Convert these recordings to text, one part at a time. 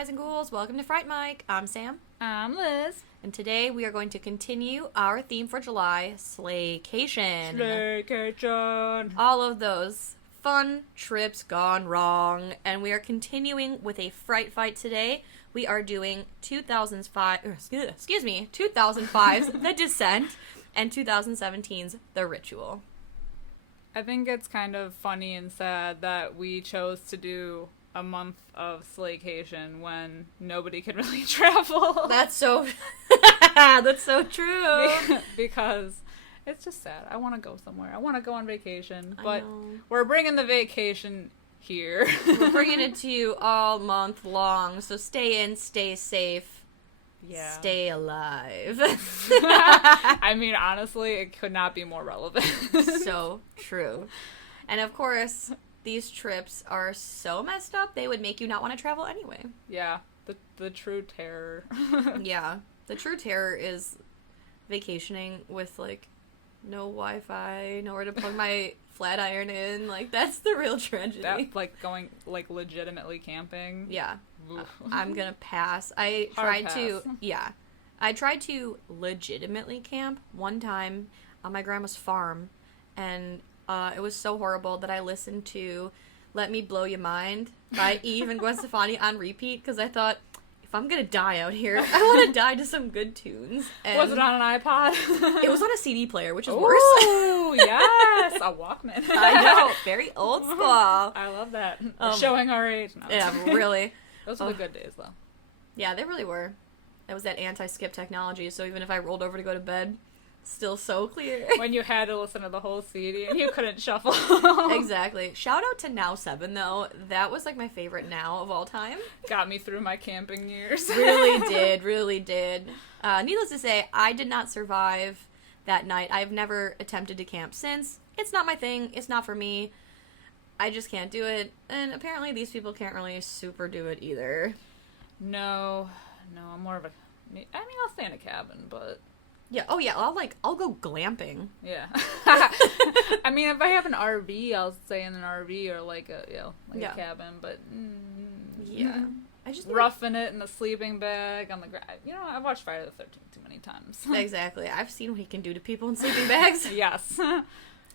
guys and ghouls, welcome to Fright Mike. I'm Sam. I'm Liz. And today we are going to continue our theme for July, SLAYCATION. SLAYCATION. All of those fun trips gone wrong. And we are continuing with a Fright Fight today. We are doing 2005's The Descent and 2017's The Ritual. I think it's kind of funny and sad that we chose to do a month of SLAYCATION when nobody could really travel. That's so true. Because it's just sad. I want to go somewhere. I want to go on vacation. But I know. We're bringing the vacation here. We're bringing it to you all month long, so stay in, stay safe, stay alive. I mean, honestly, it could not be more relevant. So true. And of course, these trips are so messed up, they would make you not want to travel anyway. Yeah, the true terror. Yeah, the true terror is vacationing with, like, no Wi-Fi, nowhere to plug my flat iron in. Like, that's the real tragedy. That, like, going, like, legitimately camping. Yeah. Oof. I'm gonna pass. I tried to legitimately camp one time on my grandma's farm, and it was so horrible that I listened to Let Me Blow Your Mind by Eve and Gwen Stefani on repeat, because I thought, if I'm gonna die out here, I want to die to some good tunes. And was it on an iPod? It was on a CD player, which is worse. Oh, yes! A Walkman. I know, very old school. I love that. Showing our age. No. Yeah, really. Those were the good days, though. Yeah, they really were. It was that anti-skip technology, so even if I rolled over to go to bed, still so clear. When you had to listen to the whole CD and you couldn't shuffle. Exactly. Shout out to Now 7, though. That was, like, my favorite Now of all time. Got me through my camping years. Really did. Needless to say, I did not survive that night. I've never attempted to camp since. It's not my thing. It's not for me. I just can't do it. And apparently these people can't really super do it either. No, I'm more of a... I mean, I'll stay in a cabin, but... Yeah. Oh, yeah. I'll go glamping. Yeah. I mean, if I have an RV, I'll stay in an RV or like a cabin. But yeah, I just roughing it in a sleeping bag on the ground. You know, I've watched Friday the 13th too many times. Exactly. I've seen what he can do to people in sleeping bags. Yes.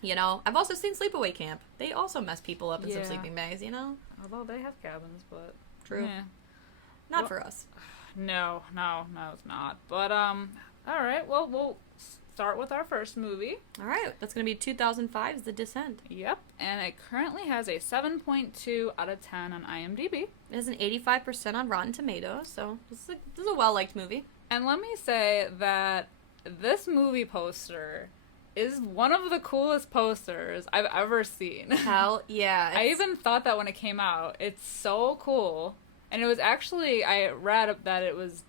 You know, I've also seen Sleepaway Camp. They also mess people up in some sleeping bags. You know. Although they have cabins, but true. Yeah. Not for us. No, it's not. But all right, well, we'll start with our first movie. All right, that's going to be 2005's The Descent. Yep, and it currently has a 7.2 out of 10 on IMDb. It has an 85% on Rotten Tomatoes, so this is a well-liked movie. And let me say that this movie poster is one of the coolest posters I've ever seen. Hell yeah. I even thought that when it came out. It's so cool. And it was actually, I read that it was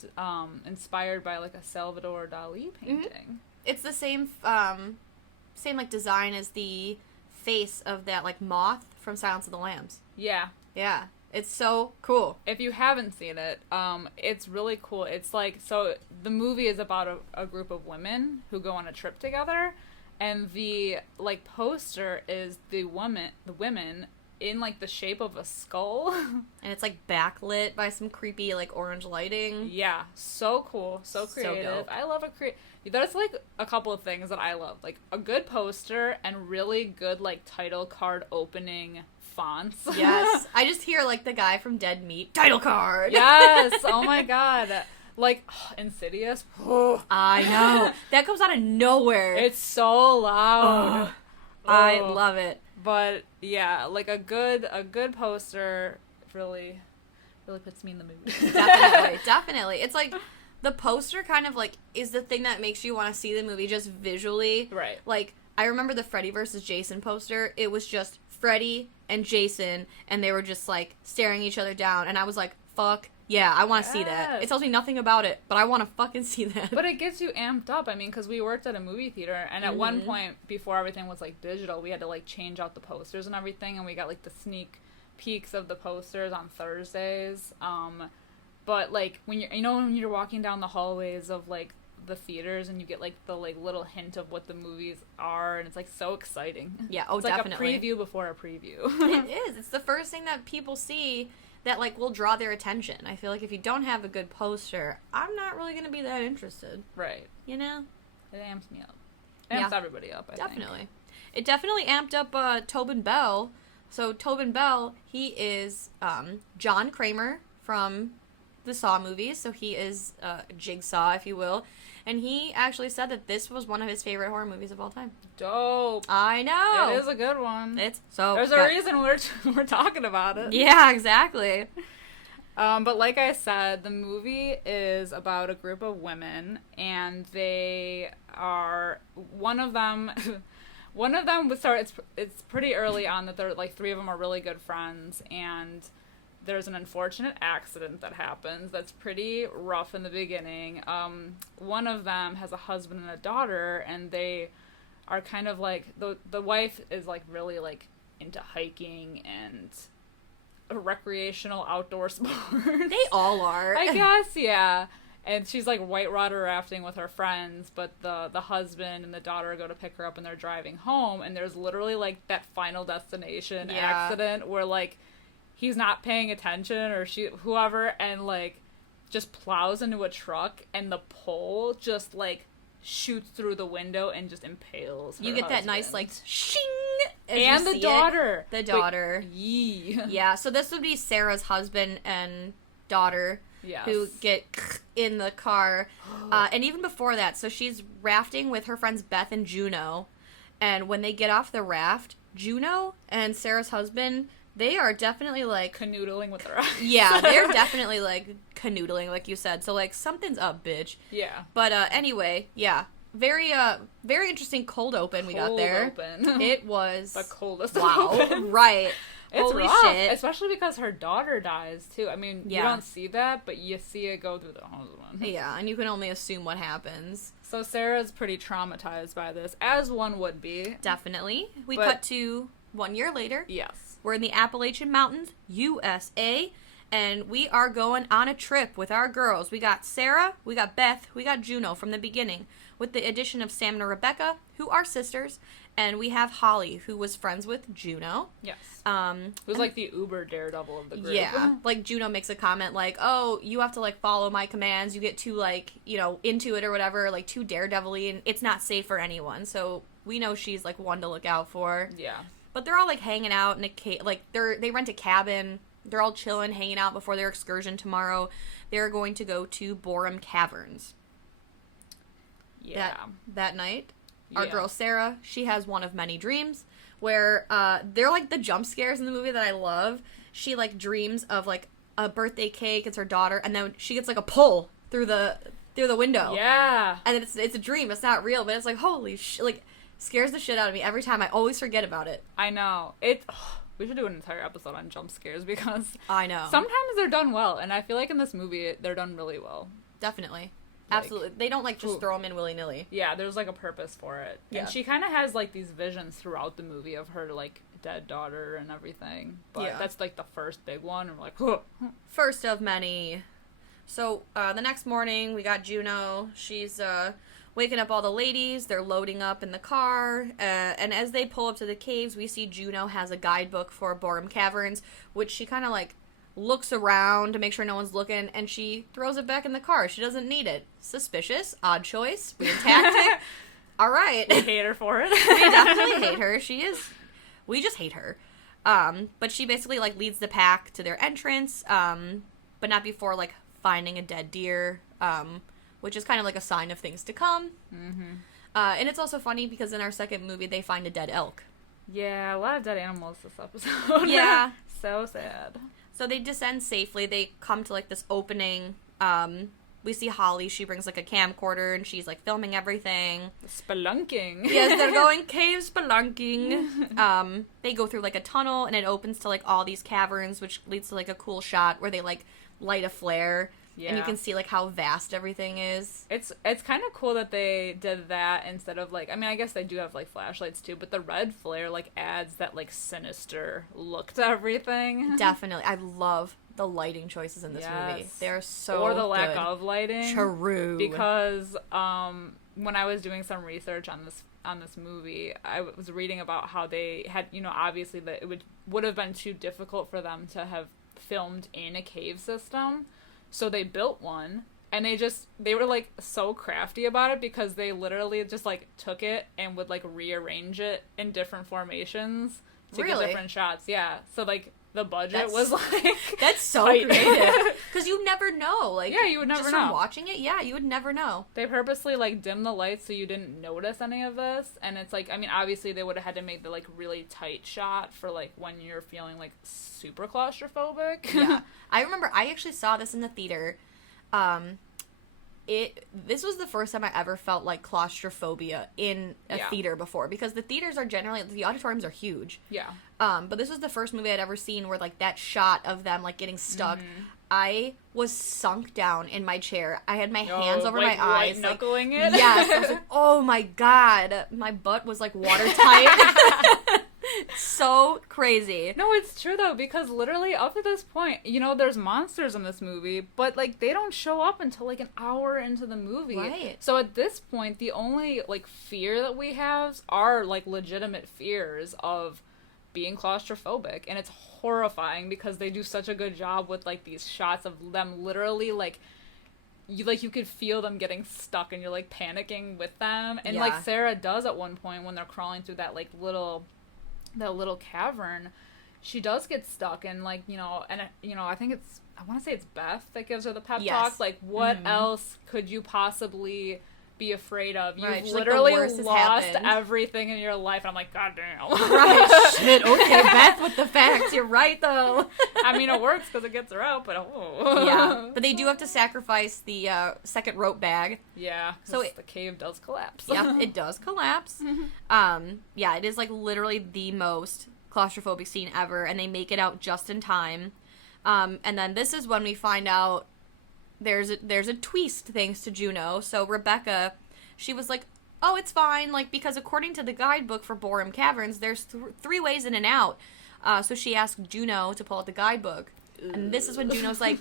inspired by, like, a Salvador Dali painting. Mm-hmm. It's the same like, design as the face of that, like, moth from Silence of the Lambs. Yeah. Yeah. It's so cool. If you haven't seen it, it's really cool. It's, like, so the movie is about a group of women who go on a trip together, and the, like, poster is the women in, like, the shape of a skull. And it's, like, backlit by some creepy, like, orange lighting. Yeah. So cool. So creative. So dope. I love There's, like, a couple of things that I love. Like, a good poster and really good, like, title card opening fonts. Yes. I just hear, like, the guy from Dead Meat. Title card! Yes! Oh, my God. Like, Insidious. I know. That comes out of nowhere. It's so loud. I love it. But yeah, like a good poster really puts me in the mood. Definitely. It's like the poster kind of like is the thing that makes you want to see the movie just visually. Right. Like I remember the Freddy vs. Jason poster. It was just Freddy and Jason, and they were just like staring each other down, and I was like, fuck. Yeah, I want to see that. It tells me nothing about it, but I want to fucking see that. But it gets you amped up. I mean, because we worked at a movie theater, and at one point, before everything was, like, digital, we had to, like, change out the posters and everything, and we got, like, the sneak peeks of the posters on Thursdays. But, like, when you're walking down the hallways of, like, the theaters, and you get, like, the, like, little hint of what the movies are, and it's, like, so exciting. Yeah, it's definitely. Like a preview before a preview. It is. It's the first thing that people see that, like, will draw their attention. I feel like if you don't have a good poster, I'm not really going to be that interested. Right. You know? It amps me up. Amps everybody up, I think. Definitely. It definitely amped up Tobin Bell. So Tobin Bell, he is John Kramer from the Saw movies. So he is Jigsaw, if you will. And he actually said that this was one of his favorite horror movies of all time. Dope. I know. It is a good one. It's so There's a reason we're talking about it. Yeah, exactly. But like I said, the movie is about a group of women, and they are one of them was it's pretty early on that they're like three of them are really good friends, and there's an unfortunate accident that happens that's pretty rough in the beginning. One of them has a husband and a daughter, and they are kind of like the wife is like really like into hiking and recreational outdoor sports. They all are. I guess, yeah. And she's like white water rafting with her friends, but the husband and the daughter go to pick her up and they're driving home, and there's literally like that Final Destination accident where like he's not paying attention, or whoever, and like just plows into a truck, and the pole just like shoots through the window and just impales her You get husband. that nice like shing, and the daughter. The daughter. Yee. Yeah, so this would be Sarah's husband and daughter who get in the car. And even before that, so she's rafting with her friends Beth and Juno. And when they get off the raft, Juno and Sarah's husband, they are definitely like canoodling with their eyes. Yeah, they're definitely like canoodling, like you said. So like something's up, bitch. Yeah. But anyway, yeah. Very interesting cold open we got there. Open. It was the coldest wow. open. Right. It's Holy rough, shit. especially because her daughter dies too. I mean, you don't see that, but you see it go through the husband. Yeah, and you can only assume what happens. So Sarah's pretty traumatized by this, as one would be. Definitely. We cut to 1 year later. Yes. We're in the Appalachian Mountains, USA, and we are going on a trip with our girls. We got Sarah, we got Beth, we got Juno from the beginning, with the addition of Sam and Rebecca, who are sisters, and we have Holly, who was friends with Juno. Yes. Who's like the uber daredevil of the group. Yeah. Like, Juno makes a comment like, oh, you have to, like, follow my commands. You get too, like, you know, into it or whatever, like, too daredevil-y, and it's not safe for anyone. So we know she's, like, one to look out for. Yeah. But they're all, like, hanging out in a like, they rent a cabin. They're all chilling, hanging out before their excursion tomorrow. They're going to go to Borum Caverns. Yeah. That night, our girl Sarah, she has one of many dreams where they're like the jump scares in the movie that I love. She like dreams of like a birthday cake. It's her daughter, and then she gets like a pull through the window. Yeah. And it's a dream. It's not real, but it's like holy shit. Like scares the shit out of me every time. I always forget about it. I know. We should do an entire episode on jump scares because I know sometimes they're done well, and I feel like in this movie they're done really well. Definitely. Absolutely. They don't, like, just throw them in willy-nilly. Yeah, there's, like, a purpose for it. Yeah. And she kind of has, like, these visions throughout the movie of her, like, dead daughter and everything. But that's, like, the first big one. And we're like, huh. First of many. So, the next morning, we got Juno. She's, waking up all the ladies. They're loading up in the car. And as they pull up to the caves, we see Juno has a guidebook for Borum Caverns, which she kind of, like, looks around to make sure no one's looking, and she throws it back in the car. She doesn't need it. Suspicious. Odd choice. Weird tactic. All right. We hate her for it. We definitely hate her. She is... We just hate her. But she basically, like, leads the pack to their entrance, but not before, like, finding a dead deer, which is kind of like a sign of things to come. Mm-hmm. And it's also funny because in our second movie, they find a dead elk. Yeah, a lot of dead animals this episode. Yeah. So sad. So they descend safely. They come to, like, this opening. We see Holly. She brings, like, a camcorder, and she's, like, filming everything. Spelunking. Yes, they're going cave spelunking. They go through, like, a tunnel, and it opens to, like, all these caverns, which leads to, like, a cool shot where they, like, light a flare. Yeah. And you can see, like, how vast everything is. It's kind of cool that they did that instead of, like... I mean, I guess they do have, like, flashlights, too. But the red flare, like, adds that, like, sinister look to everything. Definitely. I love the lighting choices in this movie. They're so Or the lack good. of lighting. True. Because when I was doing some research on this movie, I was reading about how they had, you know, obviously that it would have been too difficult for them to have filmed in a cave system. So they built one, and they were, like, so crafty about it because they literally just, like, took it and would, like, rearrange it in different formations to get different shots. Yeah. So, like, the budget was, like... That's so creative. Because you never know. Like, yeah, you would never just know. from watching it, yeah, you would never know. They purposely, like, dimmed the lights so you didn't notice any of this. And it's, like, I mean, obviously they would have had to make the, like, really tight shot for, like, when you're feeling, like, super claustrophobic. Yeah. I remember I actually saw this in the theater. This was the first time I ever felt like claustrophobia in a theater before, because the theaters are generally, the auditoriums are huge. Yeah. But this was the first movie I'd ever seen where, like, that shot of them, like, getting stuck. I was sunk down in my chair. I had my hands over my eyes. White knuckling it? Yes. I was like, oh my god. My butt was, like, watertight. So crazy. No, it's true, though, because literally up to this point, you know, there's monsters in this movie, but, like, they don't show up until, like, an hour into the movie. Right. So at this point, the only, like, fear that we have are, like, legitimate fears of being claustrophobic, and it's horrifying because they do such a good job with, like, these shots of them literally, like, you could feel them getting stuck, and you're, like, panicking with them, and, like, Sarah does at one point when they're crawling through that, like, little cavern, she does get stuck, and, like, you know, and, you know, I want to say it's Beth that gives her the pep talk, like, what else could you possibly be afraid of? You've literally lost everything in your life, and I'm like, god damn. Right, shit, okay, Beth with the facts, you're right, though. I mean, it works because it gets her out, but yeah, but they do have to sacrifice the second rope bag. Yeah, so the cave does collapse. Yeah, it does collapse. Yeah, it is, like, literally the most claustrophobic scene ever, and they make it out just in time. And then this is when we find out there's a twist thanks to Juno. So Rebecca, she was like, oh, it's fine, like, because according to the guidebook for Borum Caverns, there's 3 ways in and out. So she asked Juno to pull out the guidebook. And this is when Juno's like,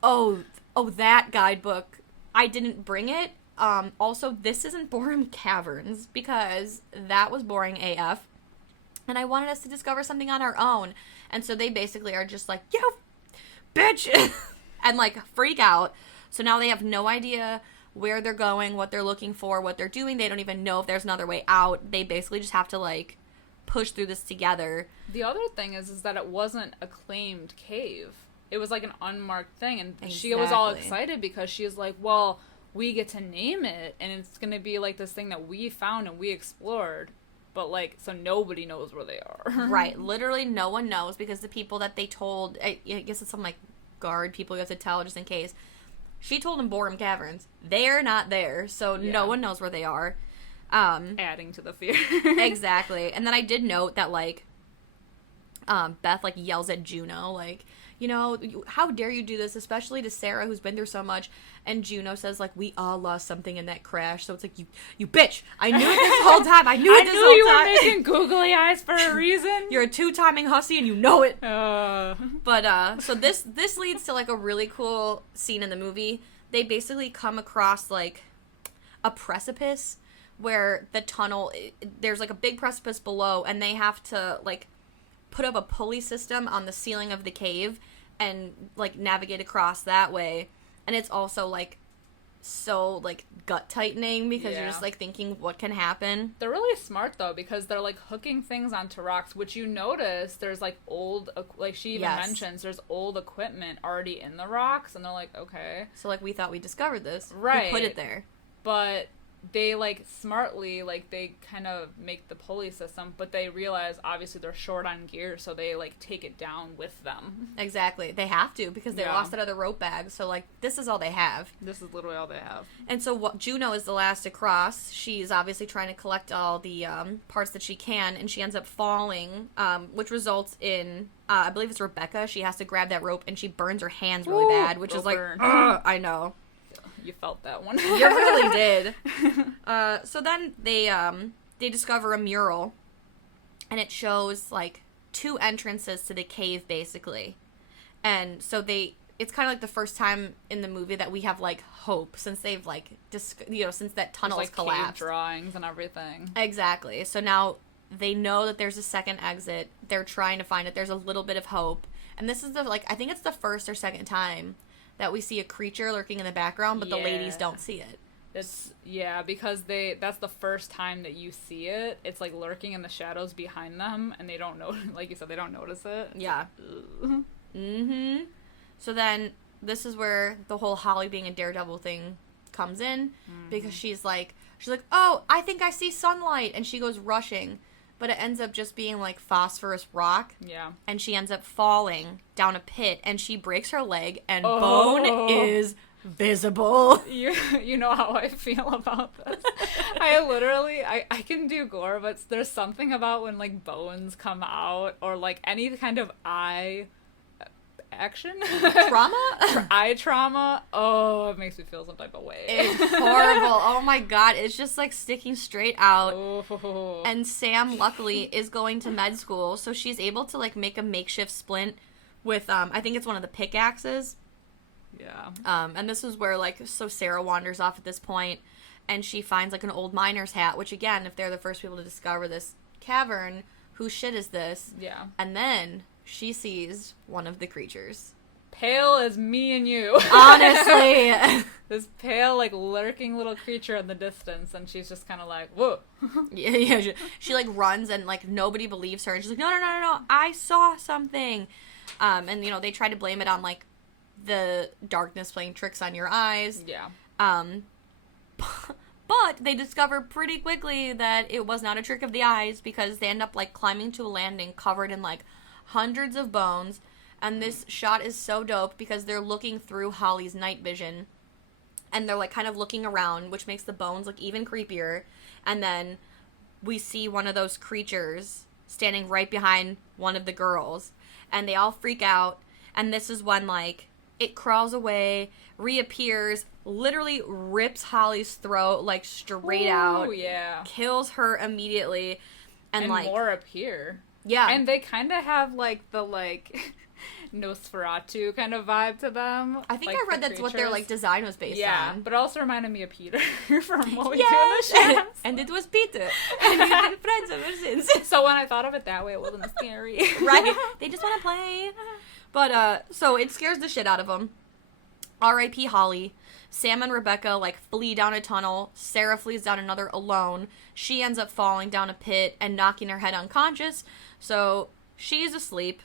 oh, that guidebook, I didn't bring it. Also, this isn't Borum Caverns, because that was boring AF. And I wanted us to discover something on our own. And so they basically are just like, yo, bitch! And, like, freak out. So now they have no idea where they're going, what they're looking for, what they're doing. They don't even know if there's another way out. They basically just have to, like, push through this together. The other thing is that it wasn't a claimed cave. It was, like, an unmarked thing. And she was all excited because she's like, well, we get to name it, and it's going to be, like, this thing that we found and we explored. But, like, so nobody knows where they are. Right. Literally no one knows, because the people that they told, I guess it's some, like, guard people you have to tell just in case. She told them Borum Caverns. They're not there, so no one knows where they are. Adding to the fear. Exactly. And then I did note that, like, Beth, like, yells at Juno, like, you know, how dare you do this, especially to Sarah, who's been through so much. And Juno says, like, we all lost something in that crash. So it's like, you bitch, I knew it this whole time. I knew it this whole time. You were making googly eyes for a reason. You're a 2-timing hussy and you know it. But, so this leads to, like, a really cool scene in the movie. They basically come across, like, a precipice where the tunnel, there's, like, a big precipice below, and they have to, like, put up a pulley system on the ceiling of the cave and, like, navigate across that way. And it's also, like, so, like, gut-tightening because you're just, like, thinking what can happen. They're really smart, though, because they're, like, hooking things onto rocks, which you notice there's, like, old, like, she even mentions there's old equipment already in the rocks, and they're like, okay. So, like, we thought we discovered this. Right. Who put it there? But they, like, smartly, like, they kind of make the pulley system, but they realize, obviously, they're short on gear, so they, like, take it down with them. Exactly. They have to, because they lost that other rope bag, so, like, this is all they have. This is literally all they have. And so Juno is the last to cross. She's obviously trying to collect all the parts that she can, and she ends up falling, which results in, I believe it's Rebecca, she has to grab that rope, and she burns her hands really bad, which is like, I know. You felt that one. You really did. So then they discover a mural, and it shows, like, 2 entrances to the cave, basically. And so it's kind of like the first time in the movie that we have, like, hope, since they've, like, since that tunnel's like, collapsed. Cave drawings and everything. Exactly. So now they know that there's a second exit. They're trying to find it. There's a little bit of hope. And this is I think it's the first or second time that we see a creature lurking in the background, but the ladies don't see it. It's, because that's the first time that you see it. It's, like, lurking in the shadows behind them, and they don't know, like you said, they don't notice it. Yeah. Mm-hmm. So then, this is where the whole Holly being a daredevil thing comes in, because she's like, oh, I think I see sunlight, and she goes rushing, but it ends up just being, like, phosphorus rock. Yeah. And she ends up falling down a pit, and she breaks her leg, and bone is visible. You know how I feel about this. I can do gore, but there's something about when, like, bones come out, or, like, any kind of eye action. Eye trauma. Oh, it makes me feel some type of way. It's horrible. Oh my god, it's just, like, sticking straight out. Oh. And Sam, luckily, is going to med school, so she's able to, like, make a makeshift splint with, I think it's one of the pickaxes. Yeah. And this is where, like, so Sarah wanders off at this point, and she finds, like, an old miner's hat, which, again, if they're the first people to discover this cavern, whose shit is this? Yeah. And then she sees one of the creatures. Pale as me and you. Honestly. This pale, like, lurking little creature in the distance, and she's just kind of like, whoa. Yeah, she, like, runs, and, like, nobody believes her, and she's like, no, I saw something. And, you know, they try to blame it on, like, the darkness playing tricks on your eyes. Yeah. But they discover pretty quickly that it was not a trick of the eyes, because they end up, like, climbing to a landing covered in, like, hundreds of bones. And this shot is so dope because they're looking through Holly's night vision, and they're, like, kind of looking around, which makes the bones look even creepier. And then we see one of those creatures standing right behind one of the girls, and they all freak out. And this is when, like, it crawls away, reappears, literally rips Holly's throat, like, straight out. Yeah. Kills her immediately. And like, more appear. Yeah. And they kind of have, like, the, like, Nosferatu kind of vibe to them. I think, like, I read that's what their, like, design was based on. Yeah, but it also reminded me of Peter from What We Do in the Shadows. And it was Peter. And we've been friends ever since. So when I thought of it that way, it wasn't as scary. Right? They just want to play. But, so it scares the shit out of them. R.I.P. Holly. Sam and Rebecca, like, flee down a tunnel. Sarah flees down another alone. She ends up falling down a pit and knocking her head unconscious. So she's asleep.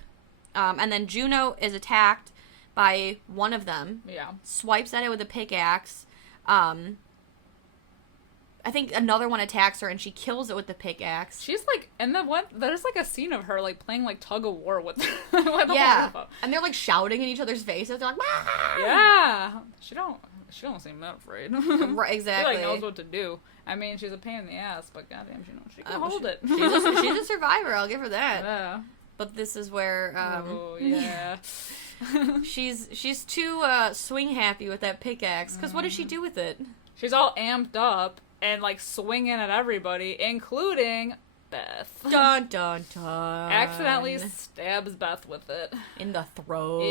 And then Juno is attacked by one of them. Yeah. Swipes at it with a pickaxe. I think another one attacks her, and she kills it with the pickaxe. She's, like, and the one, there's, like, a scene of her, like, playing, like, tug-of-war with the yeah. microphone. And they're, like, shouting in each other's faces. They're like, "Wah!" Yeah. She don't seem that afraid. Right, exactly. She, like, knows what to do. I mean, she's a pain in the ass, but goddamn, she can hold it. She's a survivor, I'll give her that. Yeah. But this is where, oh, yeah. she's too, swing-happy with that pickaxe, because what does she do with it? She's all amped up and, like, swinging at everybody, including Beth. Dun, dun, dun. Accidentally stabs Beth with it. In the throat.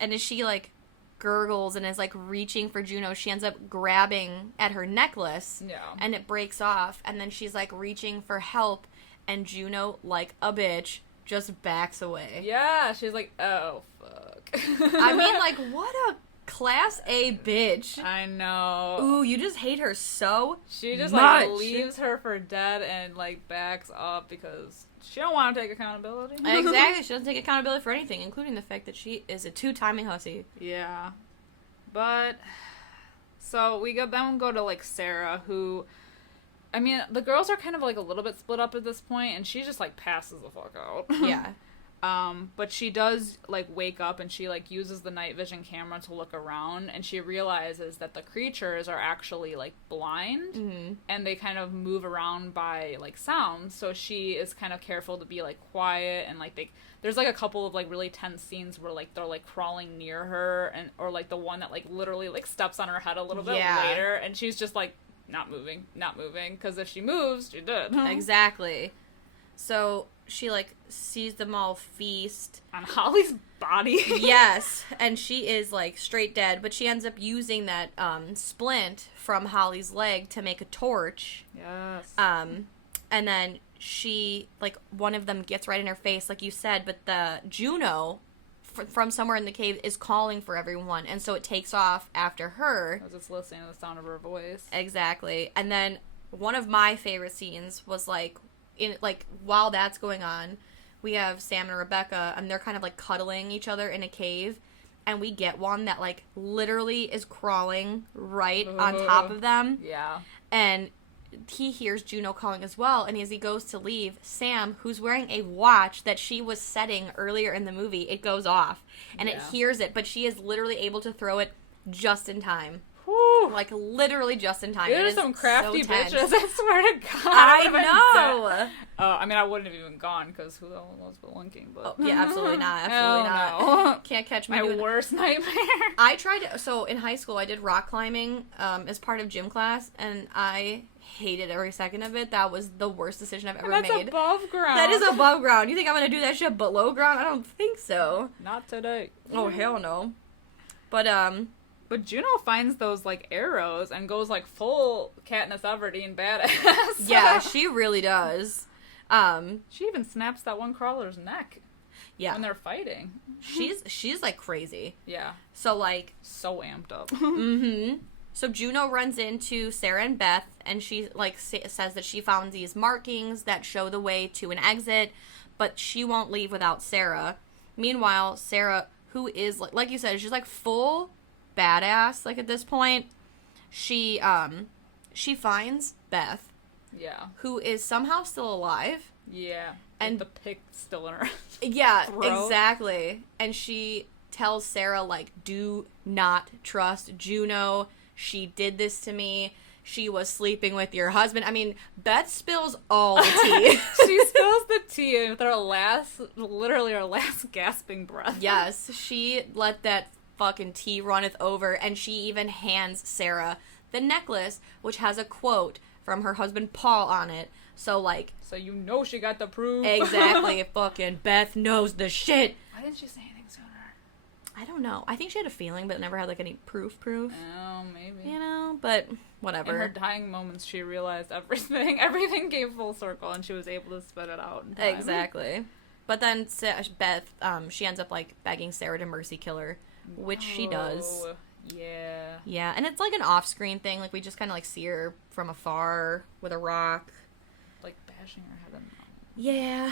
And as she, like, gurgles and is, like, reaching for Juno, she ends up grabbing at her necklace. Yeah. And it breaks off. And then she's, like, reaching for help. And Juno, like a bitch, just backs away. Yeah, she's like, oh, fuck. I mean, like, what a Class A bitch. I know. Ooh, you just hate her so She just, much. like, leaves her for dead and, like, backs up because she don't want to take accountability. Exactly. She doesn't take accountability for anything, including the fact that she is a two-timing hussy. Yeah. But, so we go to, like, Sarah, who, I mean, the girls are kind of, like, a little bit split up at this point, and she just, like, passes the fuck out. Yeah. But she does, like, wake up, and she, like, uses the night vision camera to look around, and she realizes that the creatures are actually, like, blind, and they kind of move around by, like, sound, so she is kind of careful to be, like, quiet, and, like, there's, like, a couple of, like, really tense scenes where, like, they're, like, crawling near her, and or, like, the one that, like, literally, like, steps on her head a little bit later, and she's just, like, not moving, because if she moves, she's dead. Exactly. So she, like, sees them all feast on Holly's body. Yes, and she is, like, straight dead, but she ends up using that splint from Holly's leg to make a torch. Yes. And then she, like, one of them gets right in her face, like you said, but the Juno from somewhere in the cave is calling for everyone, and so it takes off after her. Because it's listening to the sound of her voice. Exactly. And then one of my favorite scenes was, like, while that's going on, we have Sam and Rebecca, and they're kind of, like, cuddling each other in a cave, and we get one that, like, literally is crawling right on top of them. Yeah. And he hears Juno calling as well, and as he goes to leave, Sam, who's wearing a watch that she was setting earlier in the movie, it goes off, and it hears it, but she is literally able to throw it just in time. Whew. Like, literally just in time. There's some crafty so tense. bitches, I swear to God. I know! I mean, I wouldn't have even gone, because who knows spelunking, but... Oh, yeah, absolutely not. Absolutely not. No. Can't catch me My doing worst nightmare. I tried to, so in high school, I did rock climbing as part of gym class, and I hated every second of it. That was the worst decision I've ever That's made. above ground. That is above ground. You think I'm going to do that shit below ground? I don't think so. Not today. Oh, hell no. But Juno finds those, like, arrows and goes, like, full Katniss Everdeen badass. yeah, she really does. She even snaps that one crawler's neck. Yeah. When they're fighting. She's like crazy. Yeah. So, like... So amped up. Mm-hmm. So Juno runs into Sarah and Beth, and she, like, says that she found these markings that show the way to an exit, but she won't leave without Sarah. Meanwhile, Sarah, who is, like you said, she's, like, full badass, like, at this point. She finds Beth. Yeah. Who is somehow still alive. Yeah. And the pick still in her Yeah, throat. Exactly. And she tells Sarah, like, do not trust Juno. She did this to me. She was sleeping with your husband. I mean, Beth spills all the tea. She spills the tea with literally her last gasping breath. Yes, she let that fucking tea runneth over, and she even hands Sarah the necklace, which has a quote from her husband Paul on it. So, like... So you know she got the proof. Exactly. Fucking Beth knows the shit. Why didn't she say anything sooner? I don't know. I think she had a feeling, but never had, like, any proof. Oh, maybe. You know, but whatever. In her dying moments, she realized everything. Everything came full circle, and she was able to spit it out in time. Exactly. But then Beth, she ends up, like, begging Sarah to mercy kill her, which she does. Yeah. Yeah, and it's, like, an off-screen thing. Like, we just kind of, like, see her from afar with a rock. Like, bashing her head in. Yeah.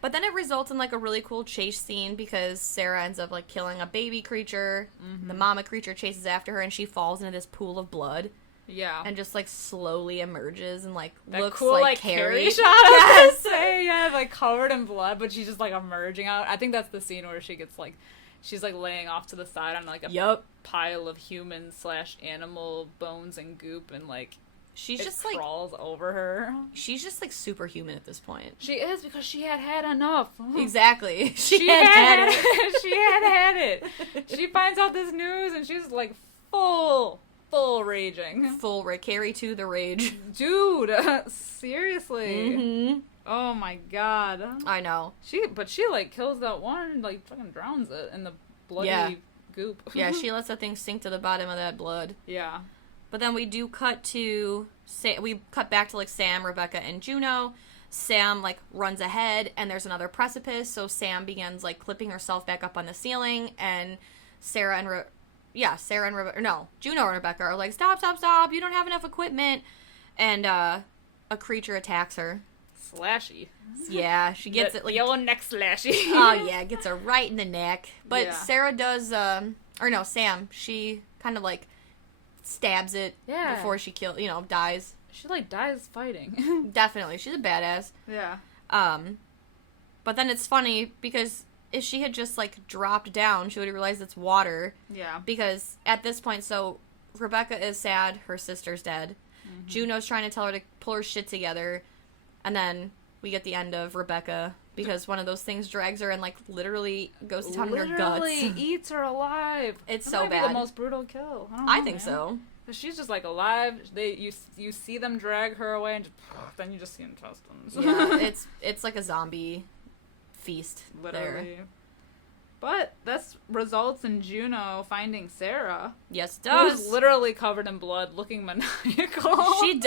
But then it results in, like, a really cool chase scene because Sarah ends up, like, killing a baby creature. Mm-hmm. The mama creature chases after her, and she falls into this pool of blood. Yeah. And just, like, slowly emerges and, like, that looks cool, like Carrie shot. Yes! Yeah, like, covered in blood, but she's just, like, emerging out. I think that's the scene where she gets, like, she's, like, laying off to the side on, like, a pile of human/animal bones and goop, and, like, she's just crawls over her. She's just, like, superhuman at this point. She is, because she had enough. Exactly. She had it. She had it. She finds out this news, and she's, like, full raging. Carrie to the rage. Dude, seriously. Mm-hmm. Oh my God. I know. She, like, kills that one and, like, fucking drowns it in the bloody goop. Yeah, she lets that thing sink to the bottom of that blood. Yeah. But then we do cut to... we cut back to, like, Sam, Rebecca, and Juno. Sam, like, runs ahead, and there's another precipice, so Sam begins, like, clipping herself back up on the ceiling, and Juno and Rebecca are like, stop, you don't have enough equipment, and, a creature attacks her. Slashy. Yeah, she gets it, like... Yellow neck slashy. Oh, yeah, gets her right in the neck. But yeah. Sarah does, Sam, she kind of, like, stabs it before she dies. She, like, dies fighting. Definitely. She's a badass. Yeah. But then it's funny because if she had just, like, dropped down, she would have realized it's water. Yeah. Because at this point, so Rebecca is sad. Her sister's dead. Mm-hmm. Juno's trying to tell her to pull her shit together. And then we get the end of Rebecca because one of those things drags her and, like, literally goes to town in her guts. Literally eats her alive. It's that so might bad. Be the most brutal kill. I think so. She's just, like, alive. You see them drag her away, and then you just see intestines. Yeah, it's like a zombie feast. Literally. There. But this results in Juno finding Sarah. Yes, it does. Who's literally covered in blood, looking maniacal.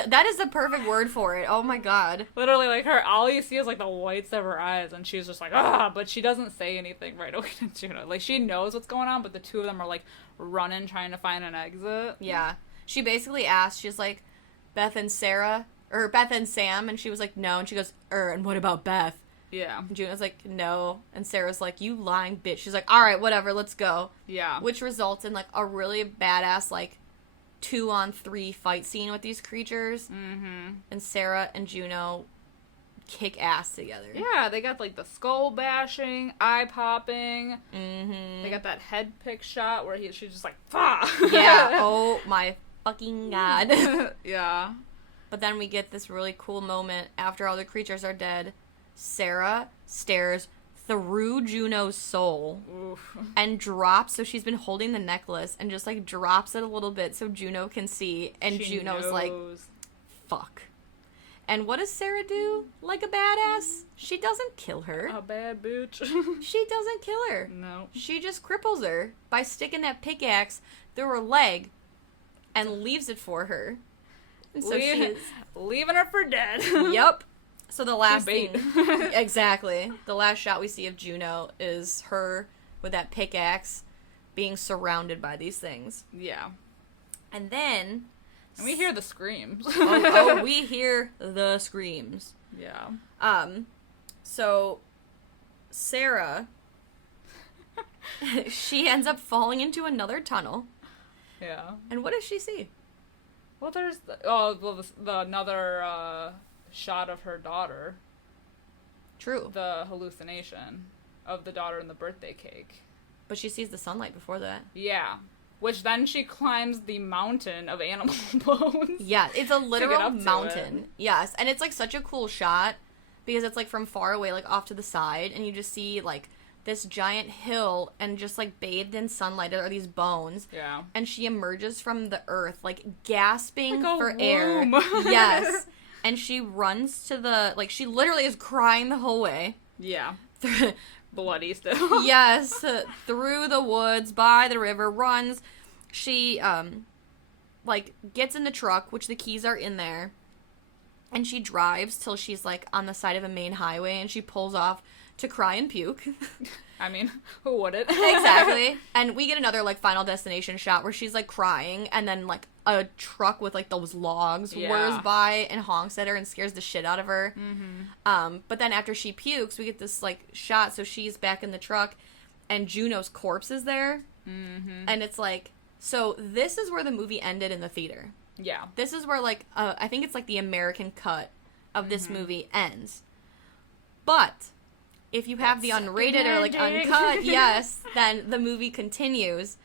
That is the perfect word for it. Oh my god. Literally, like, all you see is, like, the whites of her eyes, and she's just like, but she doesn't say anything right away to Juno. Like, she knows what's going on, but the two of them are, like, running, trying to find an exit. Yeah. She basically asked, she's like, Beth and Sam, and she was like, no, and she goes, and what about Beth? Yeah. And Juno's like, no. And Sarah's like, you lying bitch. She's like, alright, whatever, let's go. Yeah. Which results in, like, a really badass, like, 2-on-3 fight scene with these creatures. Mm-hmm. And Sarah and Juno kick ass together. Yeah, they got, like, the skull bashing, eye popping. Mm-hmm. They got that head pick shot where she's just like, Fah! Yeah, oh my fucking god. Yeah. But then we get this really cool moment after all the creatures are dead. Sarah stares through Juno's soul. Oof. And drops, so she's been holding the necklace, and just, like, drops it a little bit so Juno can see, and Juno's like, fuck. And what does Sarah do? Like a badass? She doesn't kill her. A bad bitch. She doesn't kill her. No. She just cripples her by sticking that pickaxe through her leg and leaves it for her. And so she's leaving her for dead. Yep. So the last bait. thing, exactly. The last shot we see of Juno is her with that pickaxe being surrounded by these things. Yeah. And then... And we hear the screams. We hear the screams. Yeah. So Sarah, she ends up falling into another tunnel. Yeah. And what does she see? Well, there's another shot of her daughter. True. The hallucination of the daughter and the birthday cake. But she sees the sunlight before that. Yeah. Which then she climbs the mountain of animal bones. Yeah, it's a literal up to mountain. it. Yes, and it's, like, such a cool shot because it's, like, from far away, like, off to the side, and you just see, like, this giant hill and just, like, bathed in sunlight are these bones. Yeah. And she emerges from the earth, like, gasping like for air. Yes. And she runs to the, like, she literally is crying the whole way. Yeah. Bloody still. Yes, through the woods, by the river, runs. She, like, gets in the truck, which the keys are in there, and she drives till she's, like, on the side of a main highway, and she pulls off to cry and puke. I mean, who wouldn't? Exactly. And we get another, like, Final Destination shot where she's, like, crying, and then, like, a truck with, like, those logs whirs by and honks at her and scares the shit out of her. Mm-hmm. But then after she pukes, we get this, like, shot, so she's back in the truck, and Juno's corpse is there. Mm-hmm. And it's, like, so this is where the movie ended in the theater. Yeah. This is where, like, I think it's, like, the American cut of this movie ends. But if you have the unrated or, like, uncut, yes, then the movie continues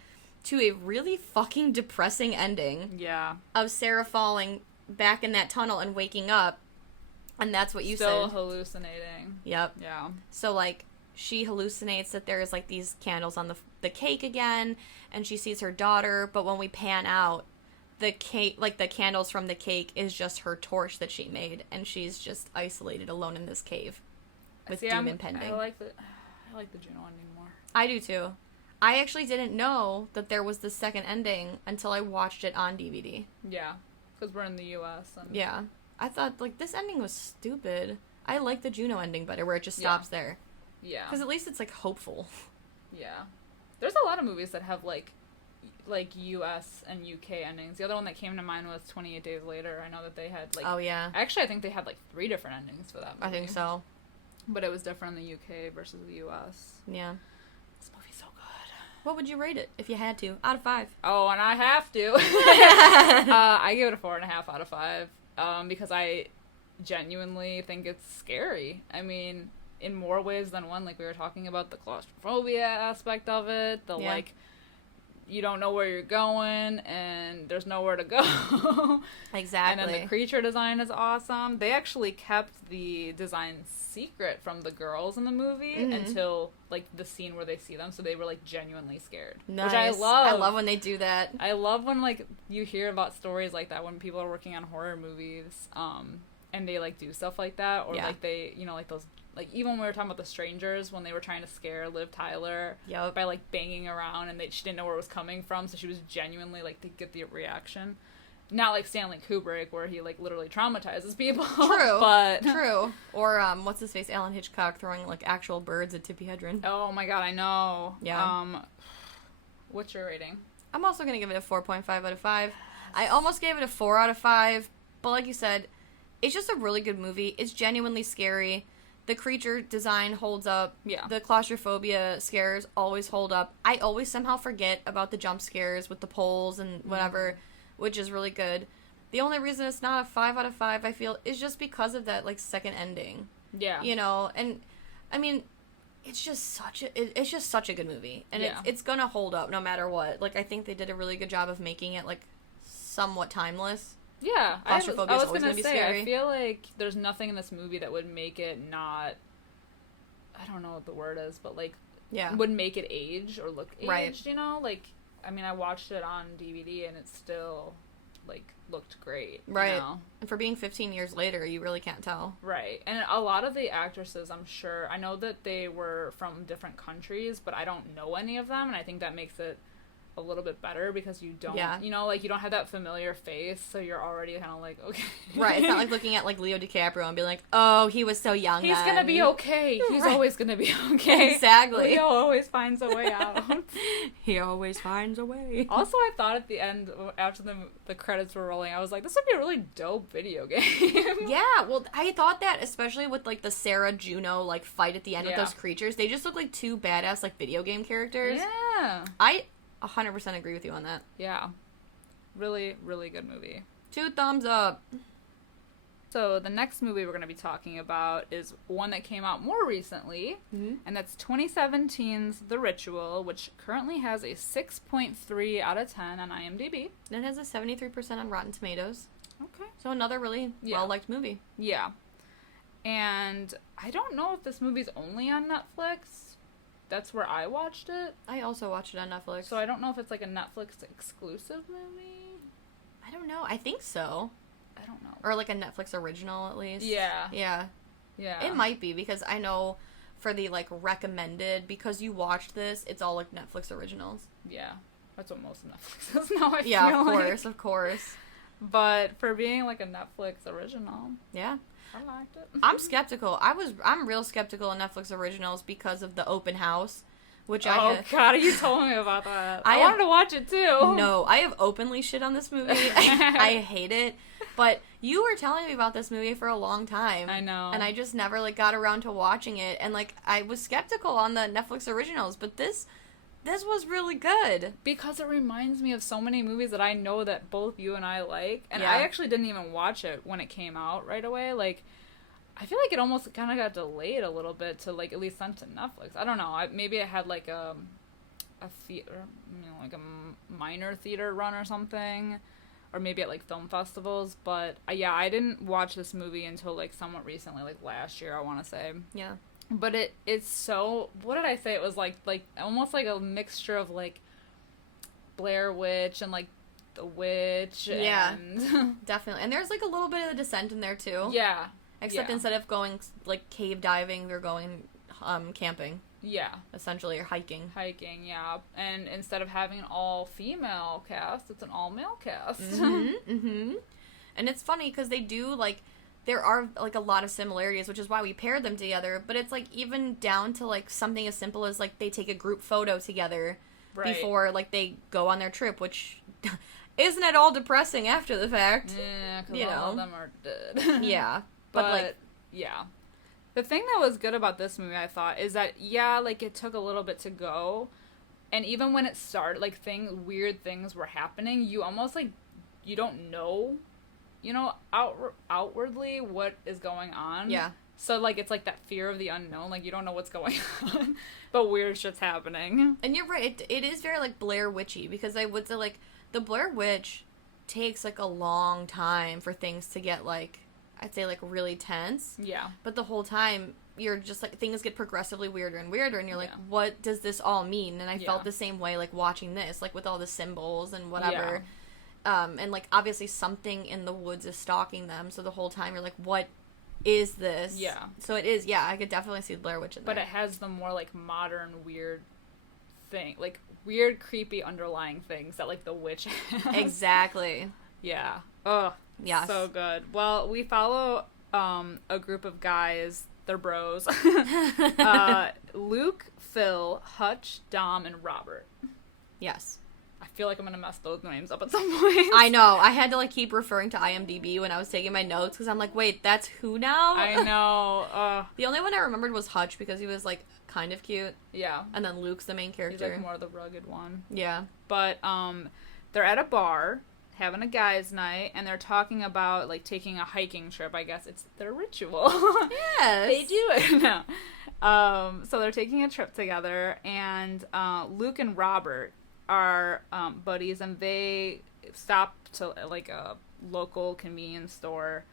to a really fucking depressing ending. Yeah. Of Sarah falling back in that tunnel and waking up. And that's what you said. Still hallucinating. Yep. Yeah. So, like, she hallucinates that there's, like, these candles on the cake again, and she sees her daughter, but when we pan out, the cake, like, the candles from the cake is just her torch that she made, and she's just isolated alone in this cave with doom impending. I like the Juno ending more. I do, too. I actually didn't know that there was the second ending until I watched it on DVD. Yeah, because we're in the U.S. And... Yeah. I thought, like, this ending was stupid. I like the Juno ending better, where it just stops there. Yeah. Because at least it's, like, hopeful. Yeah. There's a lot of movies that have, like U.S. and U.K. endings. The other one that came to mind was 28 Days Later. I know that they had, like... Oh, yeah. Actually, I think they had, like, 3 different endings for that movie. I think so. But it was different in the U.K. versus the U.S. Yeah. This movie's so good. What would you rate it if you had to? Out of 5. Oh, and I have to. I give it a 4.5 out of 5. Because I genuinely think it's scary. I mean, in more ways than one, like we were talking about the claustrophobia aspect of it, the like, you don't know where you're going, and there's nowhere to go. Exactly. And then the creature design is awesome. They actually kept the design secret from the girls in the movie until, like, the scene where they see them, so they were, like, genuinely scared. Nice. Which I love. I love when they do that. I love when, like, you hear about stories like that when people are working on horror movies, and they like do stuff like that, or Yeah. like they, you know, like those, like even when we were talking about The Strangers, when they were trying to scare Liv Tyler Yep. by like banging around, and she didn't know where it was coming from, so she was genuinely like to get the reaction. Not like Stanley Kubrick, where he like literally traumatizes people. True, but true. Or what's his face? Alan Hitchcock throwing like actual birds at Tippi Hedren. oh my god, I know. Yeah. What's your rating? I'm also gonna give it a 4.5 out of 5. I almost gave it a 4 out of 5, but like you said, it's just a really good movie. It's genuinely scary. The creature design holds up. Yeah. The claustrophobia scares always hold up. I always somehow forget about the jump scares with the poles and whatever, which is really good. The only reason it's not a 5 out of 5, I feel, is just because of that, like, second ending. Yeah. You know, and, I mean, it's just such a good movie. And Yeah. it's gonna hold up no matter what. Like, I think they did a really good job of making it, like, somewhat timeless. Yeah, Claustrophobia I is was always gonna gonna be say, scary. I feel like there's nothing in this movie that would make it not, I don't know what the word is, but like, Yeah. would make it age or look aged, Right. you know? Like, I mean, I watched it on DVD and it still, like, looked great. Right. You know? And for being 15 years later, you really can't tell. Right. And a lot of the actresses, I'm sure, I know that they were from different countries, but I don't know any of them, and I think that makes it a little bit better because you don't, Yeah. you know, like, you don't have that familiar face, so you're already kind of like, okay. Right, it's not like looking at, like, Leo DiCaprio and being like, oh, he was so young He's then. gonna be okay. He's Right. always gonna be okay. Exactly. Leo always finds a way out. He always finds a way. Also, I thought at the end, after the credits were rolling, I was like, this would be a really dope video game. Yeah, well, I thought that, especially with, like, the Sarah Juno, like, fight at the end with Yeah. those creatures. They just look like two badass, like, video game characters. Yeah. I 100% agree with you on that. Yeah. Really, really good movie. 2 thumbs up. So the next movie we're going to be talking about is one that came out more recently, and that's 2017's The Ritual, which currently has a 6.3 out of 10 on IMDb. And it has a 73% on Rotten Tomatoes. Okay. So another really Yeah. well-liked movie. Yeah. And I don't know if this movie's only on Netflix. That's where I watched it. I also watched it on Netflix. So I don't know if it's like a Netflix exclusive movie. I don't know. I think so. I don't know. Or like a Netflix original, at least. Yeah. Yeah. Yeah. It might be, because I know for the, like, recommended, because you watched this, it's all, like, Netflix originals. Yeah. That's what most of Netflix is now, I Yeah, feel of like. course, of course. But for being like a Netflix original, Yeah. I liked it. I'm skeptical. I'm real skeptical of Netflix originals because of the open house, which I Oh have... god, you told me about that. I I wanted to watch it too. No, I have openly shit on this movie. I hate it. But you were telling me about this movie for a long time. I know. And I just never, like, got around to watching it. And, like, I was skeptical on the Netflix originals, but this was really good. Because it reminds me of so many movies that I know that both you and I like. And Yeah. I actually didn't even watch it when it came out right away. Like, I feel like it almost kind of got delayed a little bit to, like, at least sent to Netflix. I don't know. Maybe it had, like, a theater, you know, like a minor theater run or something. Or maybe at, like, film festivals. But, yeah, I didn't watch this movie until, like, somewhat recently, like, last year, I want to say. Yeah. But it's so, what did I say? It was, like, almost like a mixture of, like, Blair Witch and, like, The Witch. Yeah. And Definitely. And there's, like, a little bit of the Descent in there, too. yeah. Except yeah. instead of going, like, cave diving, they're going camping, Yeah. essentially, or hiking. Hiking, yeah. And instead of having an all-female cast, it's an all-male cast. Mm-hmm. And it's funny, because they do, like, there are, like, a lot of similarities, which is why we paired them together, but it's, like, even down to, like, something as simple as, like, they take a group photo together Right. before, like, they go on their trip, which isn't at all depressing after the fact. Yeah, because You all know. of them are dead. Yeah. But, like, yeah. The thing that was good about this movie, I thought, is that, yeah, like, it took a little bit to go, and even when it started, like, weird things were happening, you almost, like, you don't know, you know, outwardly what is going on. Yeah. So, like, it's, like, that fear of the unknown, like, you don't know what's going on, but weird shit's happening. And you're right, it is very, like, Blair Witchy, because I would say, like, the Blair Witch takes, like, a long time for things to get, like, I'd say, like, really tense. Yeah. But the whole time, you're just, like, things get progressively weirder and weirder, and you're like, Yeah. what does this all mean? And I Yeah. felt the same way, like, watching this, like, with all the symbols and whatever. and like obviously something in the woods is stalking them. So the whole time you're like, what is this? Yeah. So it is. Yeah, I could definitely see the Blair Witch in there. But it has the more like modern weird thing, like weird creepy underlying things that like the witch has. Exactly. Yeah. Oh. Yes. So good. Well, we follow a group of guys. They're bros. Luke, Phil, Hutch, Dom, and Robert. Yes. I feel like I'm gonna mess those names up at some point. I know. I had to like keep referring to IMDb when I was taking my notes because I'm like, wait, that's who now? I know. The only one I remembered was Hutch because he was like kind of cute, Yeah. and then Luke's the main He's character. like more the rugged one. Yeah. But they're at a bar having a guys' night, and they're talking about like taking a hiking trip. I guess it's their ritual. Yes. They do it. No. So they're taking a trip together, and Luke and Robert are buddies, and they stop to like a local convenience store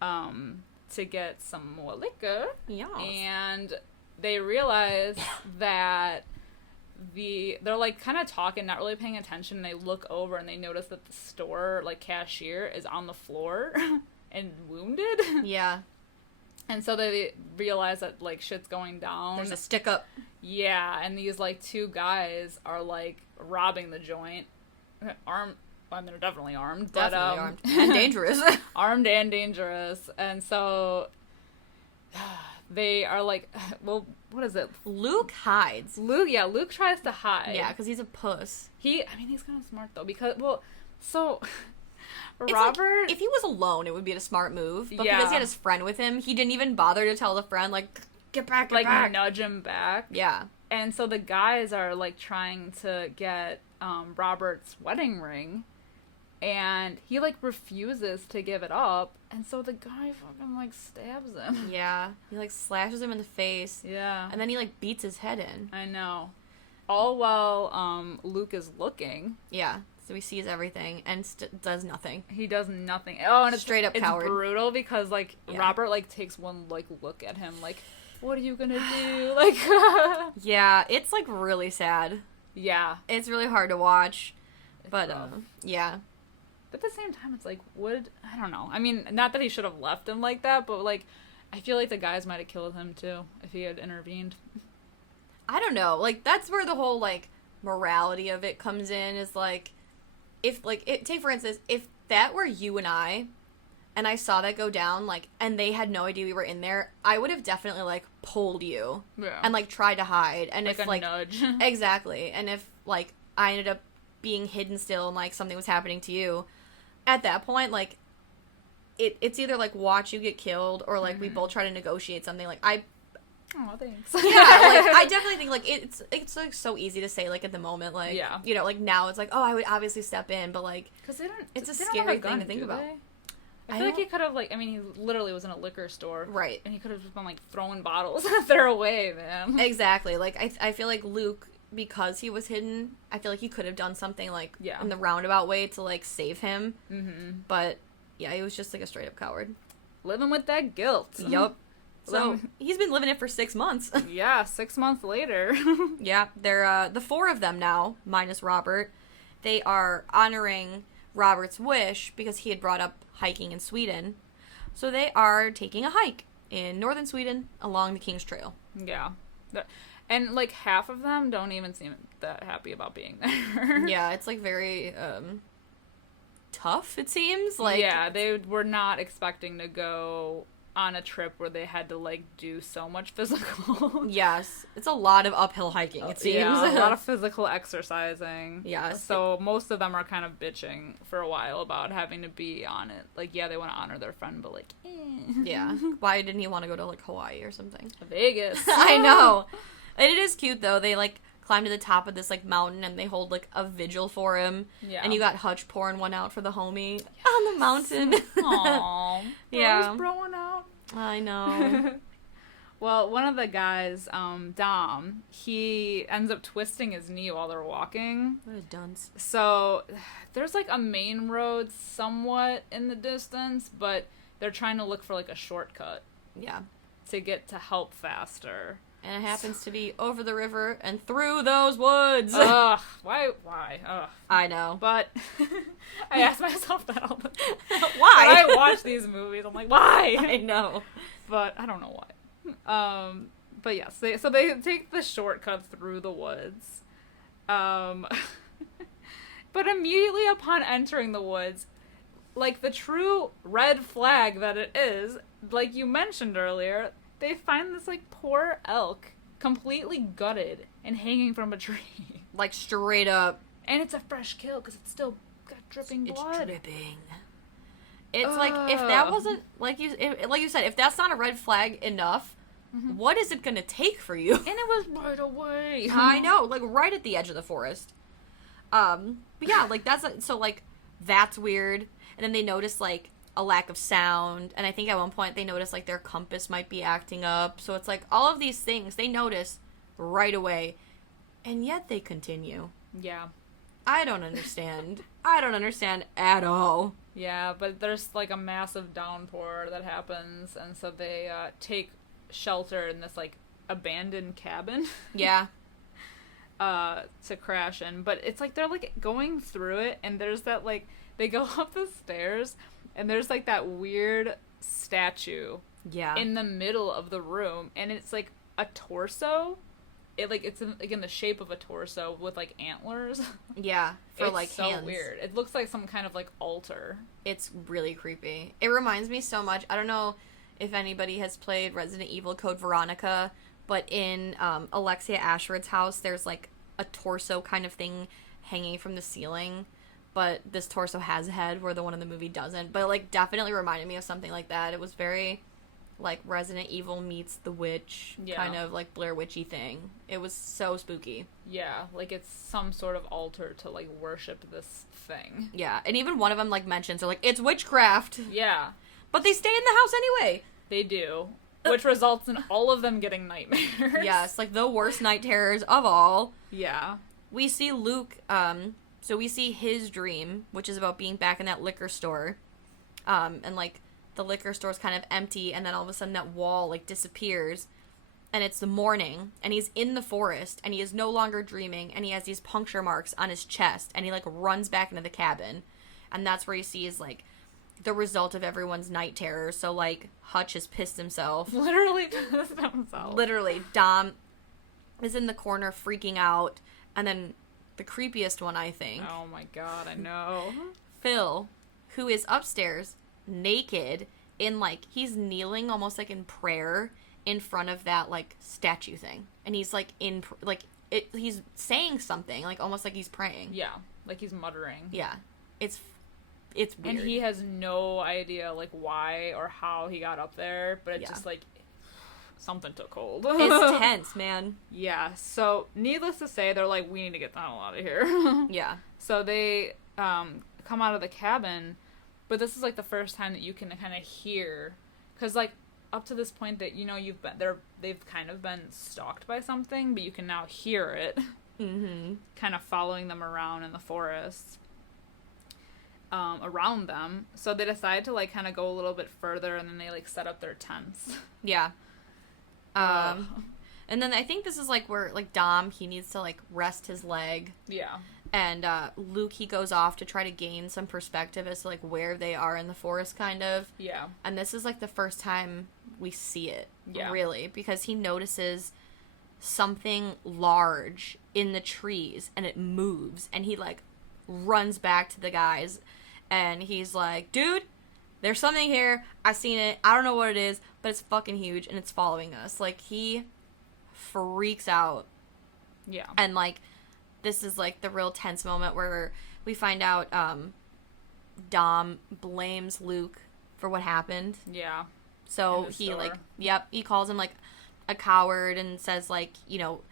to get some more liquor. Yes. And they realize that they're like kind of talking, not really paying attention, and they look over and they notice that the store like cashier is on the floor and wounded. Yeah. And so they realize that like shit's going down. There's a stick up. Yeah, and these like two guys are like robbing the joint, armed. Well, I mean, they're definitely armed, but Definitely armed and dangerous. armed and dangerous. And so they are like, well, what is it? Luke hides. Luke tries to hide. Yeah, because he's a puss. He's kind of smart though, because so It's Robert, like, if he was alone, it would be a smart move. But Yeah. because he had his friend with him, he didn't even bother to tell the friend, like, get back, get back. nudge him back. Yeah. And so the guys are like trying to get Robert's wedding ring, and he like refuses to give it up, and so the guy fucking like stabs him. Yeah. He, like, slashes him in the face. Yeah. And then he, like, beats his head in. I know. All while Luke is looking. Yeah. So he sees everything and does nothing. He does nothing. Oh, and it's Straight up coward. It's brutal because like Yeah. Robert like takes one like look at him like, what are you gonna do? Like, Yeah, it's, like, really sad. yeah. It's really hard to watch. But, rough. yeah. But at the same time, it's like, I don't know. I mean, not that he should have left him like that, but like, I feel like the guys might have killed him too if he had intervened. I don't know. Like, that's where the whole, like, morality of it comes in, is, like, if, like, take for instance, if that were you and I saw that go down, like, and they had no idea we were in there, I would have definitely, like, pulled you. Yeah. And, like, tried to hide. And like if, a like, nudge. exactly. And if, like, I ended up being hidden still and, like, something was happening to you, at that point, like, it's either, like, watch you get killed or, like, we both try to negotiate something. Like, Oh, thanks. yeah, like, I definitely think, like, it's like, so easy to say, like, at the moment, like, Yeah. you know, like, now it's like, oh, I would obviously step in, but, like, Because they don't. It's a they don't have scary gun, thing to think do about. they? I I feel like don't- he could have like. I mean, he literally was in a liquor store, right. and he could have just been like throwing bottles their way, man. Exactly. Like, I feel like Luke, because he was hidden, I feel like he could have done something, like, Yeah. in the roundabout way to, like, save him, Mm-hmm. but, yeah, he was just, like, a straight-up coward. Living with that guilt. Yup. So, Well- he's been living it for 6 months. Yeah, 6 months later. Yeah, they're, the 4 of them now, minus Robert, they are honoring Robert's wish because he had brought up hiking in Sweden. So they are taking a hike in northern Sweden along the King's Trail. Yeah. And like half of them don't even seem that happy about being there. Yeah, it's like very tough, it seems. Like, yeah, they were not expecting to go on a trip where they had to like do so much physical. yes, it's a lot of uphill hiking, it seems. Yeah, a lot of physical exercising. Yes. So most of them are kind of bitching for a while about having to be on it. Like, yeah, they want to honor their friend, but like, Yeah. Why didn't he want to go to, like, Hawaii or something? Vegas. I know. And it is cute, though. They, like, climb to the top of this, like, mountain, and they hold, like, a vigil for him. Yeah. And you got Hutch pouring one out for the homie on the mountain. Aww. Yeah. Bro's broing out. I know. Well, one of the guys, Dom, he ends up twisting his knee while they're walking. What a dunce. So there's like a main road somewhat in the distance, but they're trying to look for like a shortcut Yeah. to get to help faster. And it happens to be over the river and through those woods. Ugh, why? Ugh. I know. But I ask myself that all the time. Why? When I watch these movies, I'm like, why? I know. But I don't know why. But yes, they take the shortcut through the woods. But immediately upon entering the woods, like the true red flag that it is, like you mentioned earlier, they find this like poor elk completely gutted and hanging from a tree. Like straight up. And it's a fresh kill because it's still got dripping blood. It's dripping. It's like, if that wasn't, like you said, if that's not a red flag enough, what is it gonna take for you? And it was right away. I know, like right at the edge of the forest. But yeah, like that's weird. And then they notice like a lack of sound, and I think at one point they notice like their compass might be acting up. So it's like all of these things they notice right away, and yet they continue. Yeah. I don't understand. I don't understand at all. Yeah, but there's like a massive downpour that happens, and so they take shelter in this like abandoned cabin. Yeah. To crash in. But it's like they're like going through it, and there's that like they go up the stairs, and there's like that weird statue in the middle of the room, and it's like a torso. It's in the shape of a torso with like antlers. Yeah, for it's like so hands. Weird. It looks like some kind of like altar. It's really creepy. It reminds me so much. I don't know if anybody has played Resident Evil Code Veronica, but in Alexia Ashford's house, there's like a torso kind of thing hanging from the ceiling. But this torso has a head, where the one in the movie doesn't. But it, like, definitely reminded me of something like that. It was very, like, Resident Evil meets The Witch, kind of, like, Blair Witchy thing. It was so spooky. Yeah, like, it's some sort of altar to, like, worship this thing. Yeah, and even one of them, like, mentions, they're like, it's witchcraft! Yeah. But they stay in the house anyway! They do. Which results in all of them getting nightmares. Yes, like, the worst night terrors of all. Yeah. We see Luke, so we see his dream, which is about being back in that liquor store, and, like, the liquor store's kind of empty, and then all of a sudden that wall, like, disappears, and it's the morning, and he's in the forest, and he is no longer dreaming, and he has these puncture marks on his chest, and he, like, runs back into the cabin, and that's where you see is, like, the result of everyone's night terror. So, like, Hutch has pissed himself. Literally pissed himself. Literally. Dom is in the corner freaking out, and then the creepiest one, I think. Oh my god, I know. Phil, who is upstairs, naked, in, like, he's kneeling almost, like, in prayer in front of that, like, statue thing. And he's, like, he's saying something, like, almost like he's praying. Yeah, like he's muttering. Yeah. It's weird. And he has no idea, like, why or how he got up there, but it's just, like, something took hold. It's tense, man. Yeah, so, needless to say, they're like, we need to get the hell out of here. Yeah. So they come out of the cabin, but this is, like, the first time that you can kind of hear, because, like, up to this point that, you know, they've kind of been stalked by something, but you can now hear it. Mm-hmm. Kind of following them around in the forest. Around them. So they decide to, like, kind of go a little bit further, and then they, like, set up their tents. Yeah. And then I think this is, like, where, like, Dom, he needs to, like, rest his leg. Yeah. And Luke, he goes off to try to gain some perspective as to, like, where they are in the forest, kind of. Yeah. And this is, like, the first time we see it. Yeah. Really. Because he notices something large in the trees, and it moves. And he, like, runs back to the guys, and he's like, dude, there's something here. I seen it. I don't know what it is, but it's fucking huge, and it's following us. Like, he freaks out. Yeah. And, like, this is, like, the real tense moment where we find out Dom blames Luke for what happened. Yeah. So he, like, he calls him, like, a coward and says, like, you know,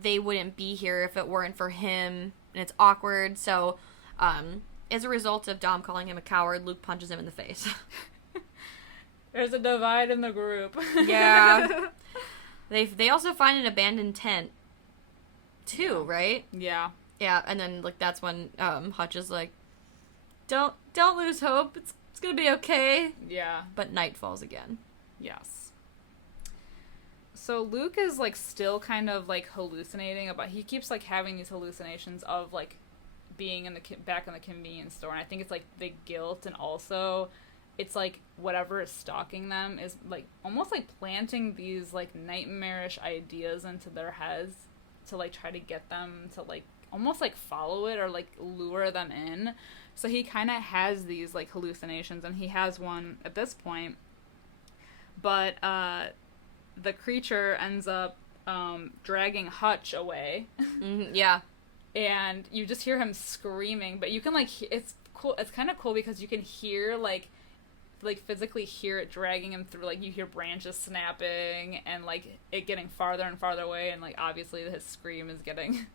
they wouldn't be here if it weren't for him, and it's awkward. So, as a result of Dom calling him a coward, Luke punches him in the face. There's a divide in the group. Yeah. They also find an abandoned tent, too, right? Yeah. Yeah, and then, like, that's when Hutch is like, don't lose hope. It's gonna be okay. Yeah. But night falls again. Yes. So Luke is, like, still kind of, like, hallucinating about... He keeps, like, having these hallucinations of, like, being in the back in the convenience store. And I think it's, like, the guilt, and also it's, like, whatever is stalking them is, like, almost, like, planting these, like, nightmarish ideas into their heads to, like, try to get them to, like, almost, like, follow it or, like, lure them in. So he kind of has these, like, hallucinations, and he has one at this point. But, the creature ends up dragging Hutch away. Mm-hmm, yeah. And you just hear him screaming, but you can, like, it's cool. It's kind of cool because you can hear, like, physically hear it dragging him through. Like, you hear branches snapping and, like, it getting farther and farther away, and, like, obviously his scream is getting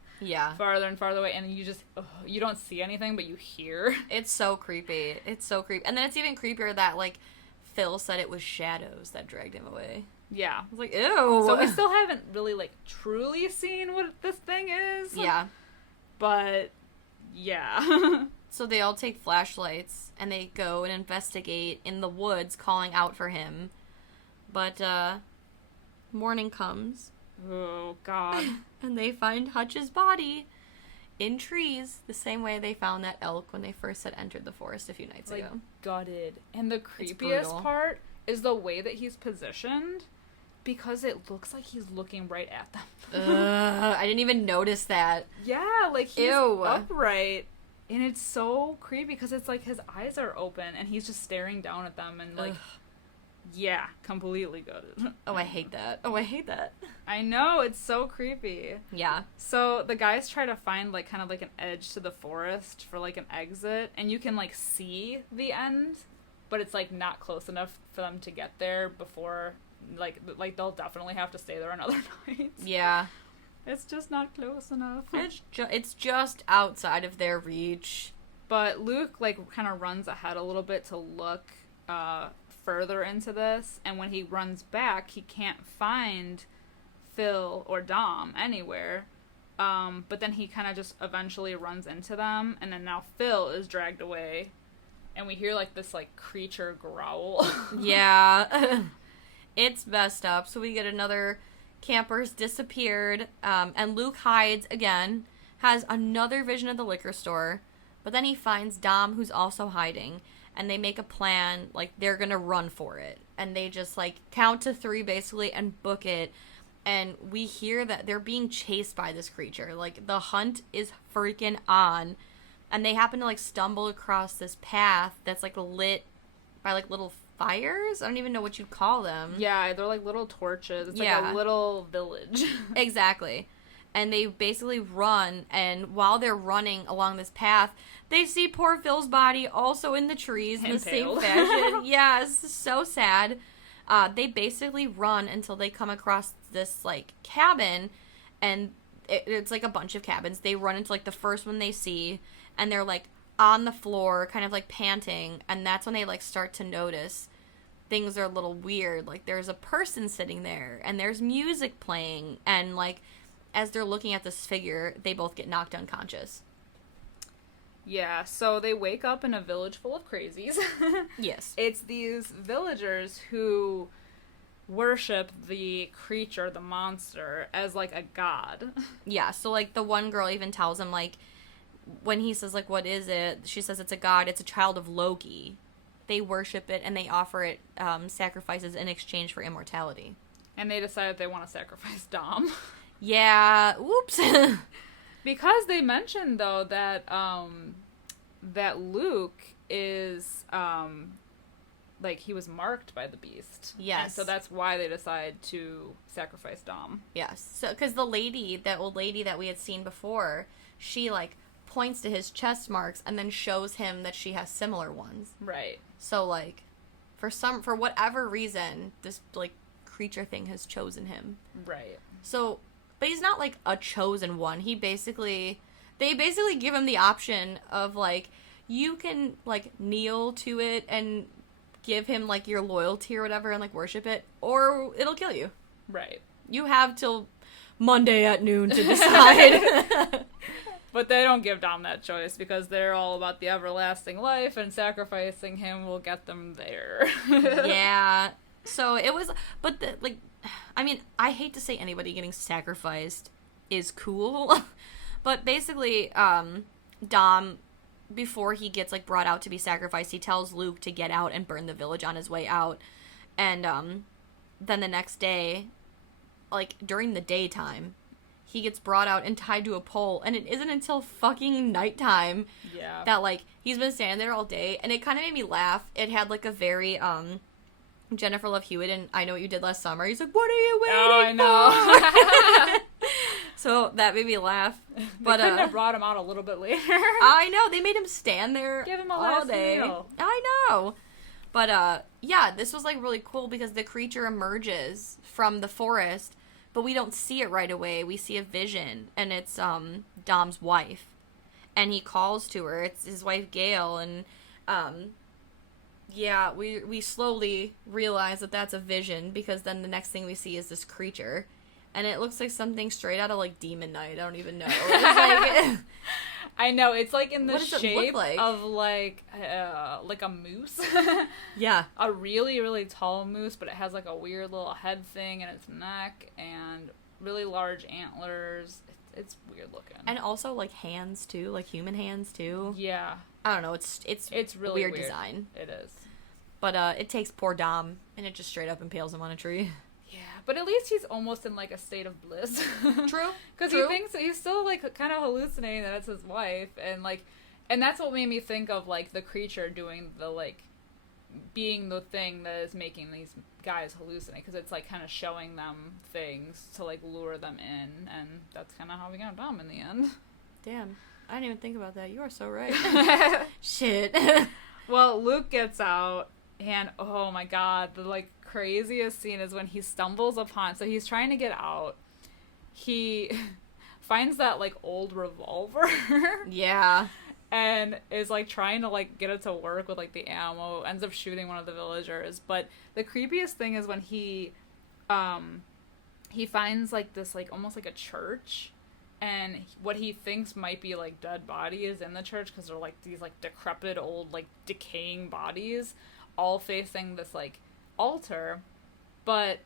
farther and farther away, and you just, you don't see anything, but you hear. It's so creepy. It's so creepy. And then it's even creepier that, like, Phil said it was shadows that dragged him away. Yeah. I was like, ew. So we still haven't really, like, truly seen what this thing is. Yeah. But, yeah. So they all take flashlights, and they go and investigate in the woods, calling out for him. But, morning comes. Oh, God. And they find Hutch's body in trees, the same way they found that elk when they first had entered the forest a few nights ago. Gutted. And the creepiest part is the way that he's positioned, because it looks like he's looking right at them. I didn't even notice that. Yeah, like, he's upright, and it's so creepy because it's like his eyes are open, and he's just staring down at them, and, like, yeah, completely gutted. Oh, I hate that. Oh, I hate that. I know, it's so creepy. Yeah. So the guys try to find, like, kind of like an edge to the forest for, like, an exit, and you can, like, see the end, but it's, like, not close enough for them to get there before, like they'll definitely have to stay there another night. Yeah. It's just not close enough. It's just outside of their reach. But Luke, like, kind of runs ahead a little bit to look further into this, and when he runs back, he can't find Phil or Dom anywhere. But then he kind of just eventually runs into them, and then now Phil is dragged away, and we hear, like, this, like, creature growl. Yeah. It's messed up. So we get another camper's disappeared, and Luke hides again, has another vision of the liquor store, but then he finds Dom, who's also hiding, and they make a plan, like, they're gonna run for it, and they just, like, count to 3, basically, and book it, and we hear that they're being chased by this creature. Like, the hunt is freaking on, and they happen to, like, stumble across this path that's, like, lit by, like, little fires? I don't even know what you'd call them. Yeah, they're like little torches. It's like a little village. Exactly. And they basically run, and while they're running along this path, they see poor Phil's body also in the trees in the same fashion. Yes, so sad. They basically run until they come across this, like, cabin, and it's like a bunch of cabins. They run into, like, the first one they see, and they're, like, on the floor, kind of, like, panting, and that's when they, like, start to notice things are a little weird. Like, there's a person sitting there, and there's music playing, and, like, as they're looking at this figure, they both get knocked unconscious. Yeah, so they wake up in a village full of crazies. Yes. It's these villagers who worship the creature, the monster, as, like, a god. Yeah, so, like, the one girl even tells him, like, when he says, like, what is it? She says it's a god. It's a child of Loki. They worship it, and they offer it sacrifices in exchange for immortality. And they decide that they want to sacrifice Dom. Yeah, whoops. Because they mentioned, though, that that Luke is, like, he was marked by the beast. Yes. And so that's why they decide to sacrifice Dom. Yes. So, because the lady, that old lady that we had seen before, she, like, points to his chest marks and then shows him that she has similar ones. Right. So, like, for whatever reason, this, like, creature thing has chosen him. Right. So, but he's not, like, a chosen one. They basically give him the option of, like, you can, like, kneel to it and give him, like, your loyalty or whatever and, like, worship it, or it'll kill you. Right. You have till Monday at noon to decide. But they don't give Dom that choice because they're all about the everlasting life, and sacrificing him will get them there. Yeah. So it was, but, like, I mean, I hate to say anybody getting sacrificed is cool, but basically, Dom, before he gets, like, brought out to be sacrificed, he tells Luke to get out and burn the village on his way out, and, then the next day, like, during the daytime, he gets brought out and tied to a pole, and it isn't until fucking nighttime that, like, he's been standing there all day, and it kind of made me laugh. It had, like, a very, Jennifer Love Hewitt and I Know What You Did Last Summer. He's like, what are you waiting for? So that made me laugh. But they couldn't have brought him out a little bit later. I know. They made him stand there Give him a all last day. meal. I know. But, yeah, this was, like, really cool because the creature emerges from the forest, but we don't see it right away. We see a vision, and it's, Dom's wife. And he calls to her. It's his wife, Gail, and, yeah, we slowly realize that that's a vision, because then the next thing we see is this creature. And it looks like something straight out of, like, Demon Knight. I don't even know. It's like, I know, it's like in the what does it shape look like? of like a moose. Yeah. A really, really tall moose, but it has like a weird little head thing in its neck and really large antlers. It's weird looking. And also, like, hands, too. Like, human hands, too. Yeah. I don't know. It's really weird design. It is. But, it takes poor Dom, and it just straight up impales him on a tree. Yeah, but at least he's almost in, like, a state of bliss. True. Because he thinks he's still, like, kind of hallucinating that it's his wife, and, like, and that's what made me think of, like, the creature doing the, like, being the thing that is making these guys hallucinate, because it's, like, kind of showing them things to, like, lure them in, and that's kind of how we got Dom in the end. Damn. I didn't even think about that. You are so right. Shit. Well, Luke gets out, and, oh my god, the, like, craziest scene is when he stumbles upon, so he's trying to get out, he finds that, like, old revolver. Yeah. And is, like, trying to, like, get it to work with, like, the ammo, ends up shooting one of the villagers. But the creepiest thing is when he finds, like, this, like, almost like a church, and what he thinks might be, like, dead bodies in the church, because they're, like, these, like, decrepit old, like, decaying bodies, all facing this, like, altar, but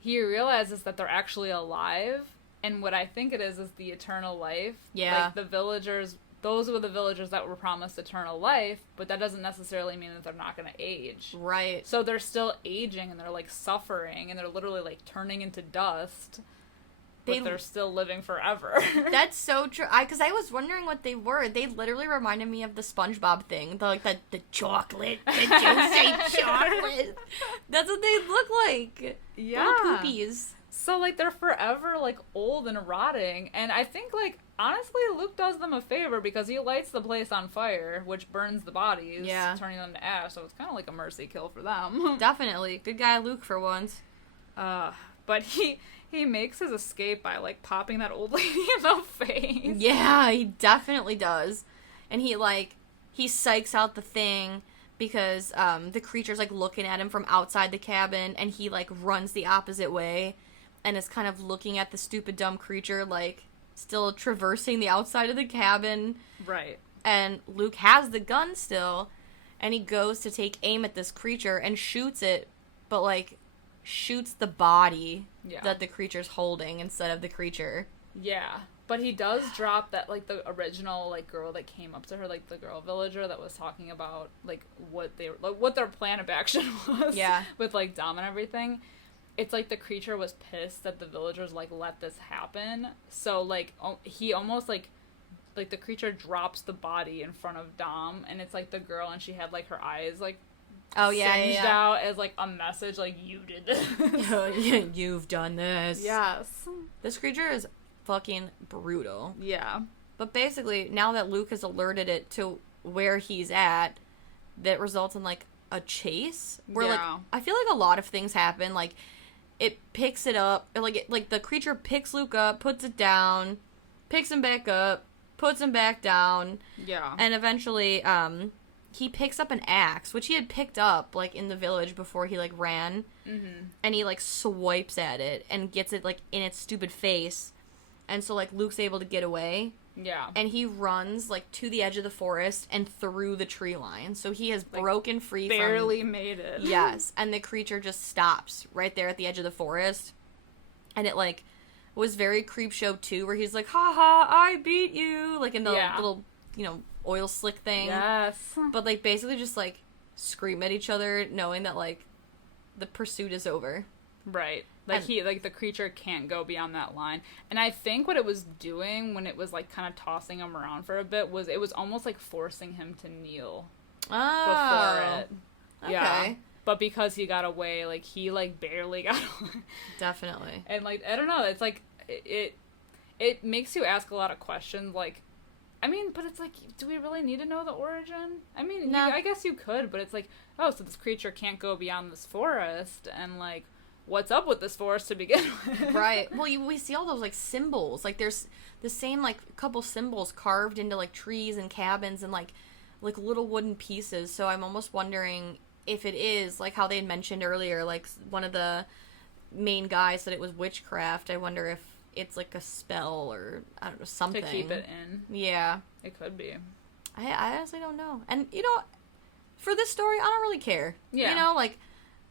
he realizes that they're actually alive, and what I think it is the eternal life. Yeah. Like, the villagers, those were the villagers that were promised eternal life, but that doesn't necessarily mean that they're not going to age. Right. So they're still aging, and they're, like, suffering, and they're literally, like, turning into dust, but they're still living forever. That's so true. Because I was wondering what they were. They literally reminded me of the SpongeBob thing. The chocolate. The juicy chocolate. That's what they look like. Yeah. Little poopies. So, like, they're forever, like, old and rotting. And I think, like, honestly, Luke does them a favor because he lights the place on fire, which burns the bodies, turning them to ash. So it's kind of like a mercy kill for them. Definitely. Good guy Luke for once. But he makes his escape by, like, popping that old lady in the face. Yeah, he definitely does. And he psychs out the thing because the creature's, like, looking at him from outside the cabin, and he, like, runs the opposite way and is kind of looking at the stupid, dumb creature, like, still traversing the outside of the cabin. Right. And Luke has the gun still, and he goes to take aim at this creature and shoots it, but, like, shoots the body that the creature's holding instead of the creature. Yeah. But he does drop that, like, the original, like, girl that came up to her, like, the girl villager that was talking about, like, what their plan of action was. Yeah. With, like, Dom and everything. It's like the creature was pissed that the villagers, like, let this happen. So, like, he almost, like, the creature drops the body in front of Dom, and it's, like, the girl, and she had, like, her eyes, like, singed out as, like, a message, like, you did this. You've done this. Yes. This creature is fucking brutal. Yeah. But basically, now that Luke has alerted it to where he's at, that results in, like, a chase. Where, like, I feel like a lot of things happen. Like, it picks it up. Like, the creature picks Luke up, puts it down, picks him back up, puts him back down. Yeah. And eventually, he picks up an axe, which he had picked up, like, in the village before he, like, ran. Mm-hmm. And he, like, swipes at it and gets it, like, in its stupid face. And so, like, Luke's able to get away. Yeah. And he runs, like, to the edge of the forest and through the tree line. So he has, like, broken free barely made it. Yes. And the creature just stops right there at the edge of the forest. and it like was very Creepshow 2, where he's like, "Ha ha, I beat you," like in the little, oil slick thing. Yes. But like basically just like scream at each other, knowing that like the pursuit is over. Right. Like the creature can't go beyond that line. And I think what it was doing when it was like kind of tossing him around for a bit was it was almost like forcing him to kneel before it. Okay. Yeah. But because he got away, like he like barely got away. Definitely. And like I don't know, it's like it makes you ask a lot of questions, like I mean, but it's like, do we really need to know the origin? I mean, No. I guess you could, but it's like, oh, so this creature can't go beyond this forest, and like, what's up with this forest to begin with? Right. Well, we see all those like symbols. Like there's the same like couple symbols carved into like trees and cabins and like little wooden pieces. So I'm almost wondering if it is like how they had mentioned earlier, like one of the main guys said it was witchcraft. I wonder if it's like a spell or I don't know, something to keep it in. Yeah, it could be. I honestly don't know. And for this story, I don't really care. Yeah, like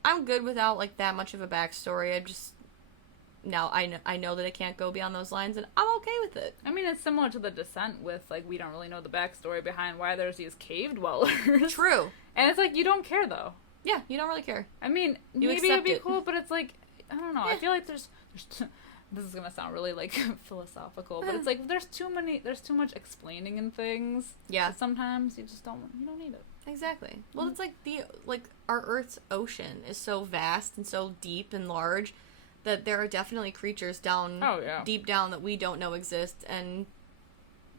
I'm good without like that much of a backstory. I know that it can't go beyond those lines, and I'm okay with it. I mean, it's similar to The Descent with like we don't really know the backstory behind why there's these cave dwellers. True. And it's like you don't care though. Yeah, you don't really care. I mean, You maybe it'd be accept it. cool, but it's like I don't know. Yeah. I feel like there's this is gonna sound really like philosophical, but it's like there's too much explaining in things. Yeah. That sometimes you don't need it. Exactly. Well, it's like our Earth's ocean is so vast and so deep and large that there are definitely creatures deep down that we don't know exist, and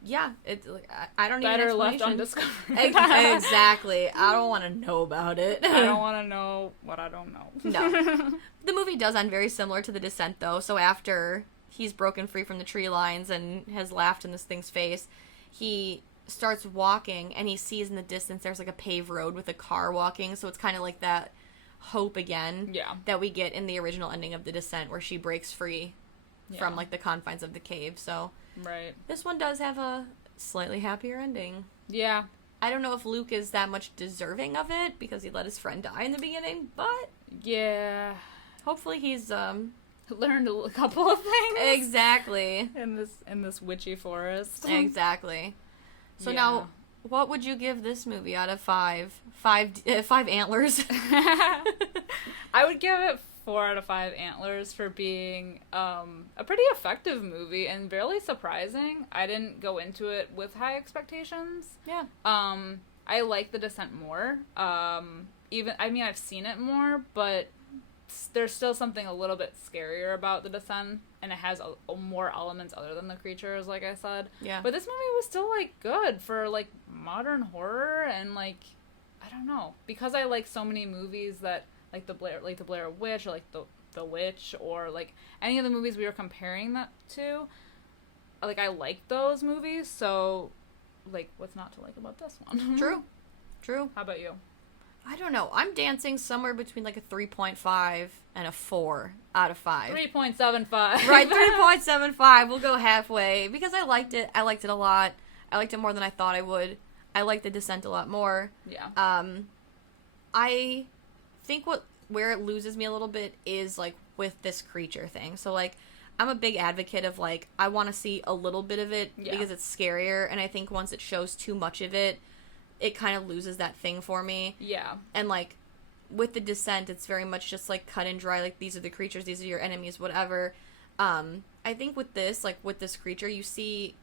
yeah, it's like I don't need an Better left explanation. undiscovered. Exactly. I don't want to know about it. I don't want to know what I don't know. No. The movie does end very similar to The Descent, though. So after he's broken free from the tree lines and has laughed in this thing's face, he starts walking, and he sees in the distance there's like a paved road with a car walking. So it's kind of like that hope again that we get in the original ending of The Descent, where she breaks free from like the confines of the cave. So right. This one does have a slightly happier ending. Yeah. I don't know if Luke is that much deserving of it because he let his friend die in the beginning, but yeah, hopefully he's learned a couple of things. Exactly. In this witchy forest. Exactly. So now, what would you give this movie out of 5? 5 antlers. I would give it 4 out of 5 antlers for being a pretty effective movie and fairly surprising. I didn't go into it with high expectations. Yeah. I like The Descent more. I've seen it more, but there's still something a little bit scarier about The Descent, and it has more elements other than the creatures, like I said. Yeah. But this movie was still like good for like modern horror, and like I don't know, because I like so many movies that like the Blair Witch, or like the Witch, or like any of the movies we were comparing that to. Like I like those movies, so like what's not to like about this one? True. How about you? I don't know. I'm dancing somewhere between like a 3.5 and a 4 out of 5. 3.75. Right, 3.75. We'll go halfway because I liked it. I liked it a lot. I liked it more than I thought I would. I liked The Descent a lot more. Yeah. I think where it loses me a little bit is like with this creature thing. So like I'm a big advocate of like I want to see a little bit of it because it's scarier, and I think once it shows too much of it, it kind of loses that thing for me. Yeah. And like with The Descent, it's very much just like cut and dry, like these are the creatures, these are your enemies, whatever. I think with this creature, you see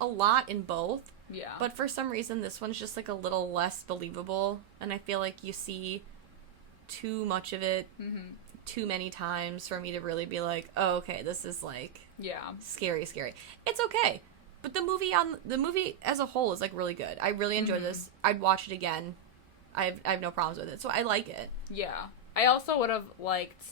a lot in both. Yeah. But for some reason this one's just like a little less believable, and I feel like you see too much of it too many times for me to really be like, oh, okay, this is like scary. It's okay. But the movie as a whole is like really good. I really enjoyed this. I'd watch it again. I have no problems with it. So I like it. Yeah. I also would have liked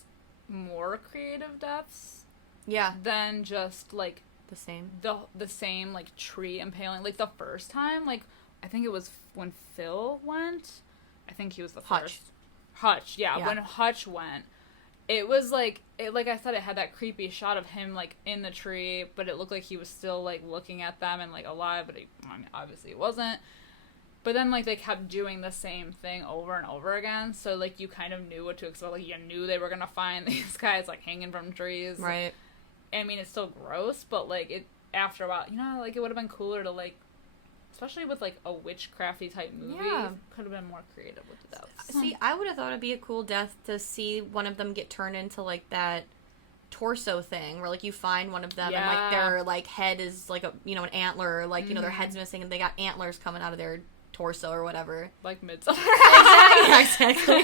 more creative deaths. Yeah. Than just like the same. The same like tree impaling. Like the first time, like I think it was when Phil went. I think he was the first. Hutch, yeah. When Hutch went, it was like like I said, it had that creepy shot of him like in the tree, but it looked like he was still like looking at them and like alive, but obviously it wasn't. But then, like, they kept doing the same thing over and over again, so, like, you kind of knew what to expect. Like, you knew they were gonna find these guys, like, hanging from trees. Right. I mean, it's still gross, but, like, it after a while, you know, like, it would have been cooler to, like, especially with, like, a witchcrafty type movie, could have been more creative with the deaths. See, I would have thought it'd be a cool death to see one of them get turned into, like, that torso thing where, like, you find one of them and, like, their, like, head is, like, a, you know, an antler, or, like, you know, their head's missing and they got antlers coming out of their torso or whatever. Like Midsummer. Exactly.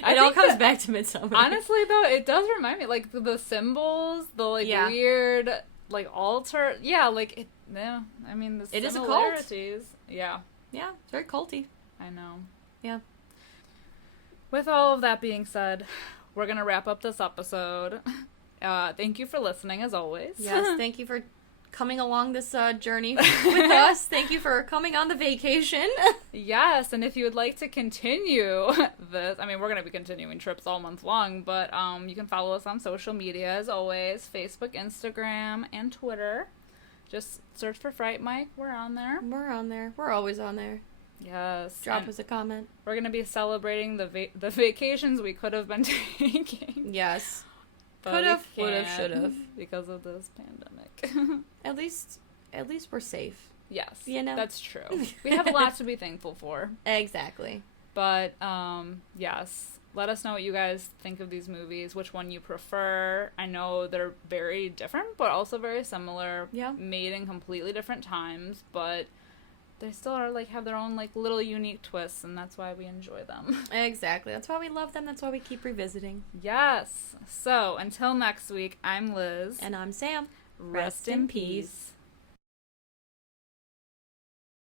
It all comes back to Midsummer. Honestly, though, it does remind me, like, the symbols, the, like, weird, like, altar. Yeah, like, I mean, the it similarities. Is a cult. Yeah. Yeah, it's very culty. I know. Yeah. With all of that being said, we're going to wrap up this episode. Thank you for listening, as always. Yes, thank you for coming along this journey with us. Thank you for coming on the vacation. Yes, and if you would like to continue this, I mean, we're going to be continuing trips all month long, but you can follow us on social media, as always, Facebook, Instagram, and Twitter. Just search for Fright Mike. We're on there. We're on there. We're always on there. Yes. Drop us a comment. We're going to be celebrating the vacations we could have been taking. Yes. Could have, would have, should have. Because of this pandemic. At least we're safe. Yes. You know? That's true. We have a lot to be thankful for. Exactly. But, yes. Let us know what you guys think of these movies, which one you prefer. I know they're very different, but also very similar. Yeah. Made in completely different times, but they still are, like, have their own, like, little unique twists, and that's why we enjoy them. Exactly. That's why we love them. That's why we keep revisiting. Yes. So, until next week, I'm Liz. And I'm Sam. Rest in peace.